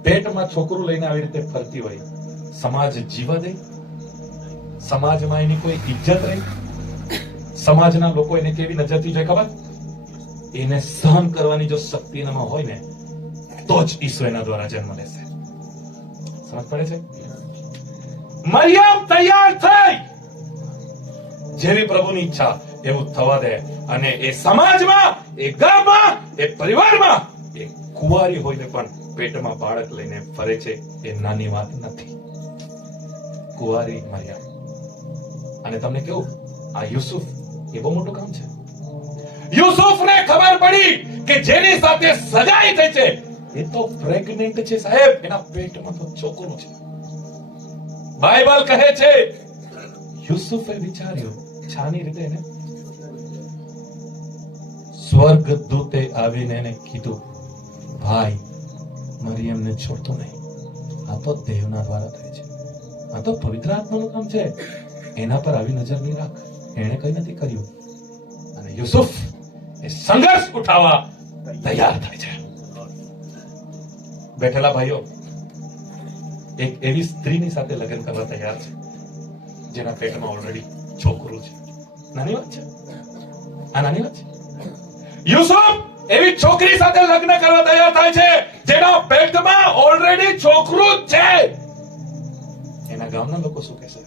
પેટમાં છોકરું લઈને આવી રીતે ફરતી હોય, સમાજ જીવા દે? સમાજમાં એની કોઈ ઇજ્જત રહી? સમાજના લોકો એને કેવી નજરથી જોઈ ખબર? એને સહન કરવાની જો શક્તિ એનામાં હોય ને તો જ ઈસુ એના દ્વારા જન્મ લેશે. સમજ પડે છે? મરિયમ તૈયાર થઈ, જેવી પ્રભુની ઈચ્છા એવું થવા દે. અને એ સમાજમાં, એ ગામમાં, એ પરિવારમાં એ કુંવારી હોઈને પણ પેટમાં બાળક લઈને ફરે છે, એ નાની વાત નથી. કુંવારી મરિયમ. અને તમને કેવું, આ યુસુફ એ બહુ મોટું કામ છે. યુસુફને ખબર પડી કે જેની સાથે સગાઈ થઈ છે એ તો પ્રેગ્નન્ટ છે સાહેબ, એના પેટમાં તો છોકરું છે. બાઇબલ કહે છે યુસુફે વિચાર્યું છાની રીતે એને સ્વર્ગદૂતે આવીને એને કીધું, ભાઈ મરિયમને છોડતો નહીં, આ તો દેવના દ્વારા થાય છે, આ તો પવિત્ર આત્માનું કામ છે, એના પર આવી નજર નહીં રાખ, એને કઈ નથી કર્યું. અને યુસુફ એ સંઘર્ષ ઉઠાવવા તૈયાર થાય છે. બેઠેલા ભાઈઓ, એક એવી સ્ત્રીની સાથે લગ્ન કરવા તૈયાર છે જેના પેટમાં ઓલરેડી છોકરું છે. નાની વાત છે આ? નાની વાત છે? યુસુફ એવી છોકરી સાથે લગ્ન કરવા તૈયાર થાય છે જેના પેટમાં ઓલરેડી છોકરું છે. એના ગામના લોકો શું કહેશે?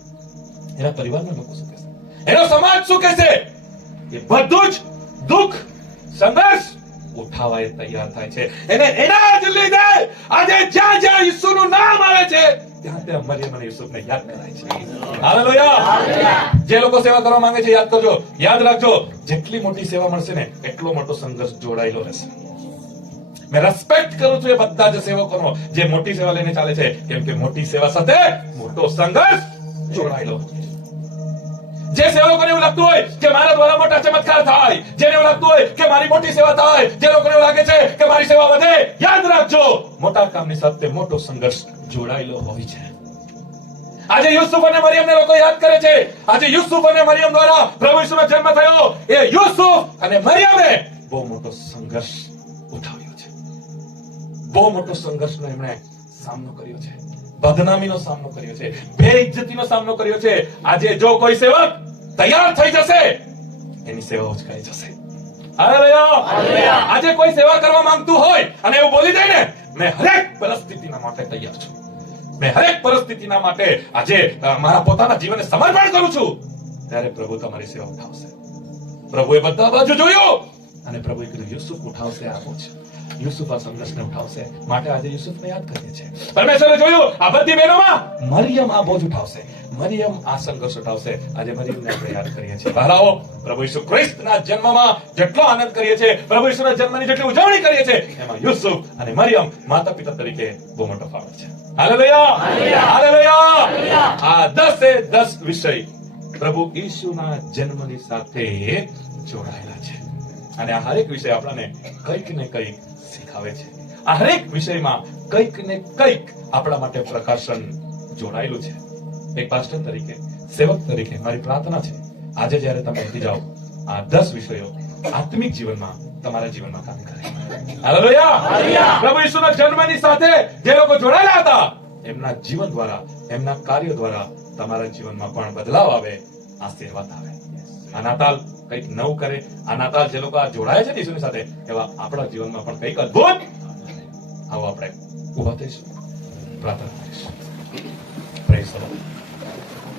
એના પરિવારના લોકો શું કહેશે? એનો સમાજ શું કહેશે? એ બધું જ દુઃખ, સંઘર્ષ ઉઠાવવા એ તૈયાર થાય છે. એને એના જ લીધે આજે જ્યાં જ્યાં ઈસુનું નામ આવે છે ત્યાં ત્યાં મરિયમ અને યુસુફને યાદ કરાય છે. હાલેલુયા! જે લોકો સેવા કરવા માંગે છે યાદ કરજો, યાદ રાખજો, જેટલી મોટી સેવા મળશે ને એટલો મોટો સંઘર્ષ જોડાયેલો રહેશે. મેં રેસ્પેક્ટ કરું છું એ બધા જ સેવકોનો જે મોટી સેવા લઈને ચાલે છે, કેમ કે મોટી સેવા સાથે મોટો સંઘર્ષ જોડાયેલો. જે સેવકોને એવું લાગતું હોય કે મારા દ્વારા મોટા ચમત્કાર થાય, જેને એવું લાગતું હોય કે મારી મોટી સેવા થાય, જે લોકોને એવું લાગે છે કે મારી સેવા વધે, યાદ રાખજો મોટા કામની સાથે મોટો સંઘર્ષ જોડાયેલો હોય છે. આજે યુસુફ અને મરિયમને લોકો યાદ કરે છે. આજે યુસુફ અને મરિયમ દ્વારા પ્રભુ ઈસુનો જન્મ થયો. એ યુસુફ અને મરિયમે બહુ મોટો સંઘર્ષ ઉઠાવ્યો છે. બહુ મોટો સંઘર્ષનો એમણે સામનો કર્યો છે. બદનામીનો સામનો કર્યો છે. બેઇજ્જતીનો સામનો કર્યો છે. આજે જો કોઈ સેવક તૈયાર થઈ જશે, એની સેવા ઉચકાઈ જશે. હાલેલુયા. આજે કોઈ સેવા કરવા માંગતું હોય અને એવું બોલી દે ને, મેં હરેક પરિસ્થિતિના માટે તૈયાર છું, મેં હરેક પરિસ્થિતિના માટે આજે મારા પોતાના જીવનને સમર્પણ કરું છું, ત્યારે પ્રભુ તમારી સેવા ઉઠાવશે. પ્રભુએ બધા બાજુ જોયું અને પ્રભુએ કીધું યુસુફ ઉઠાવશે આ બોજ. યુસુફ આ સંઘર્ષને ઉઠાવશે. માટે આજે યુસુફને યાદ કરીએ છીએ. પરમેશ્વરે જોયું આ બધી બહેનોમાં મરિયમ આ બોજ ઉઠાવશે, મરિયમ આ સંઘર્ષ ઉઠાવશે. આજે મરિયમને આપણે યાદ કરીએ છીએ. બહારાઓ પ્રભુ ઈસુ ખ્રિસ્તના જન્મમાં જેટલો આનંદ કરીએ છીએ, પ્રભુ ઈસુના જન્મની જેટલી ઉજવણી કરીએ છીએ, એમાં યુસુફ અને મરિયમ માતા પિતા તરીકે બહુ મોટો ફાળો છે. Hallelujah, hallelujah. આ 10 વિષય પ્રભુ ઈસુના જન્મની સાથે જોડાયેલા છે અને આ હરેક વિષય આપણને કંઈક ને કંઈક શીખાવે છે. આ હરેક વિષયમાં કંઈક ને કંઈક આપણા માટે પ્રકાશન જોડાયેલું છે. એક પાસ્ટર તરીકે, સેવક તરીકે મારી પ્રાર્થના છે આજે જ્યારે તમે અહીંથી જાઓ, આ 10 વિષયો આત્મિક જીવનમાં તમારા જીવનમાં કામ કરે. હાલેલુયા. પ્રભુ ઈસુના જન્મની સાથે જે લોકો જોડાયેલા હતા, એમના જીવન દ્વારા, એમના કાર્ય દ્વારા તમારા જીવનમાં પણ બદલાવ આવે, આશીર્વાદ આવે. આ નાતાલ કંઈક નવું કરે. આ નાતાલ જે લોકો આ જોડાય છે ઈસુની સાથે, એવા આપણા જીવનમાં પણ કંઈક અદ્ભુત. આવો આપણે ઉભા થઈશું, પ્રાર્થના કરીશું. Praise the lord.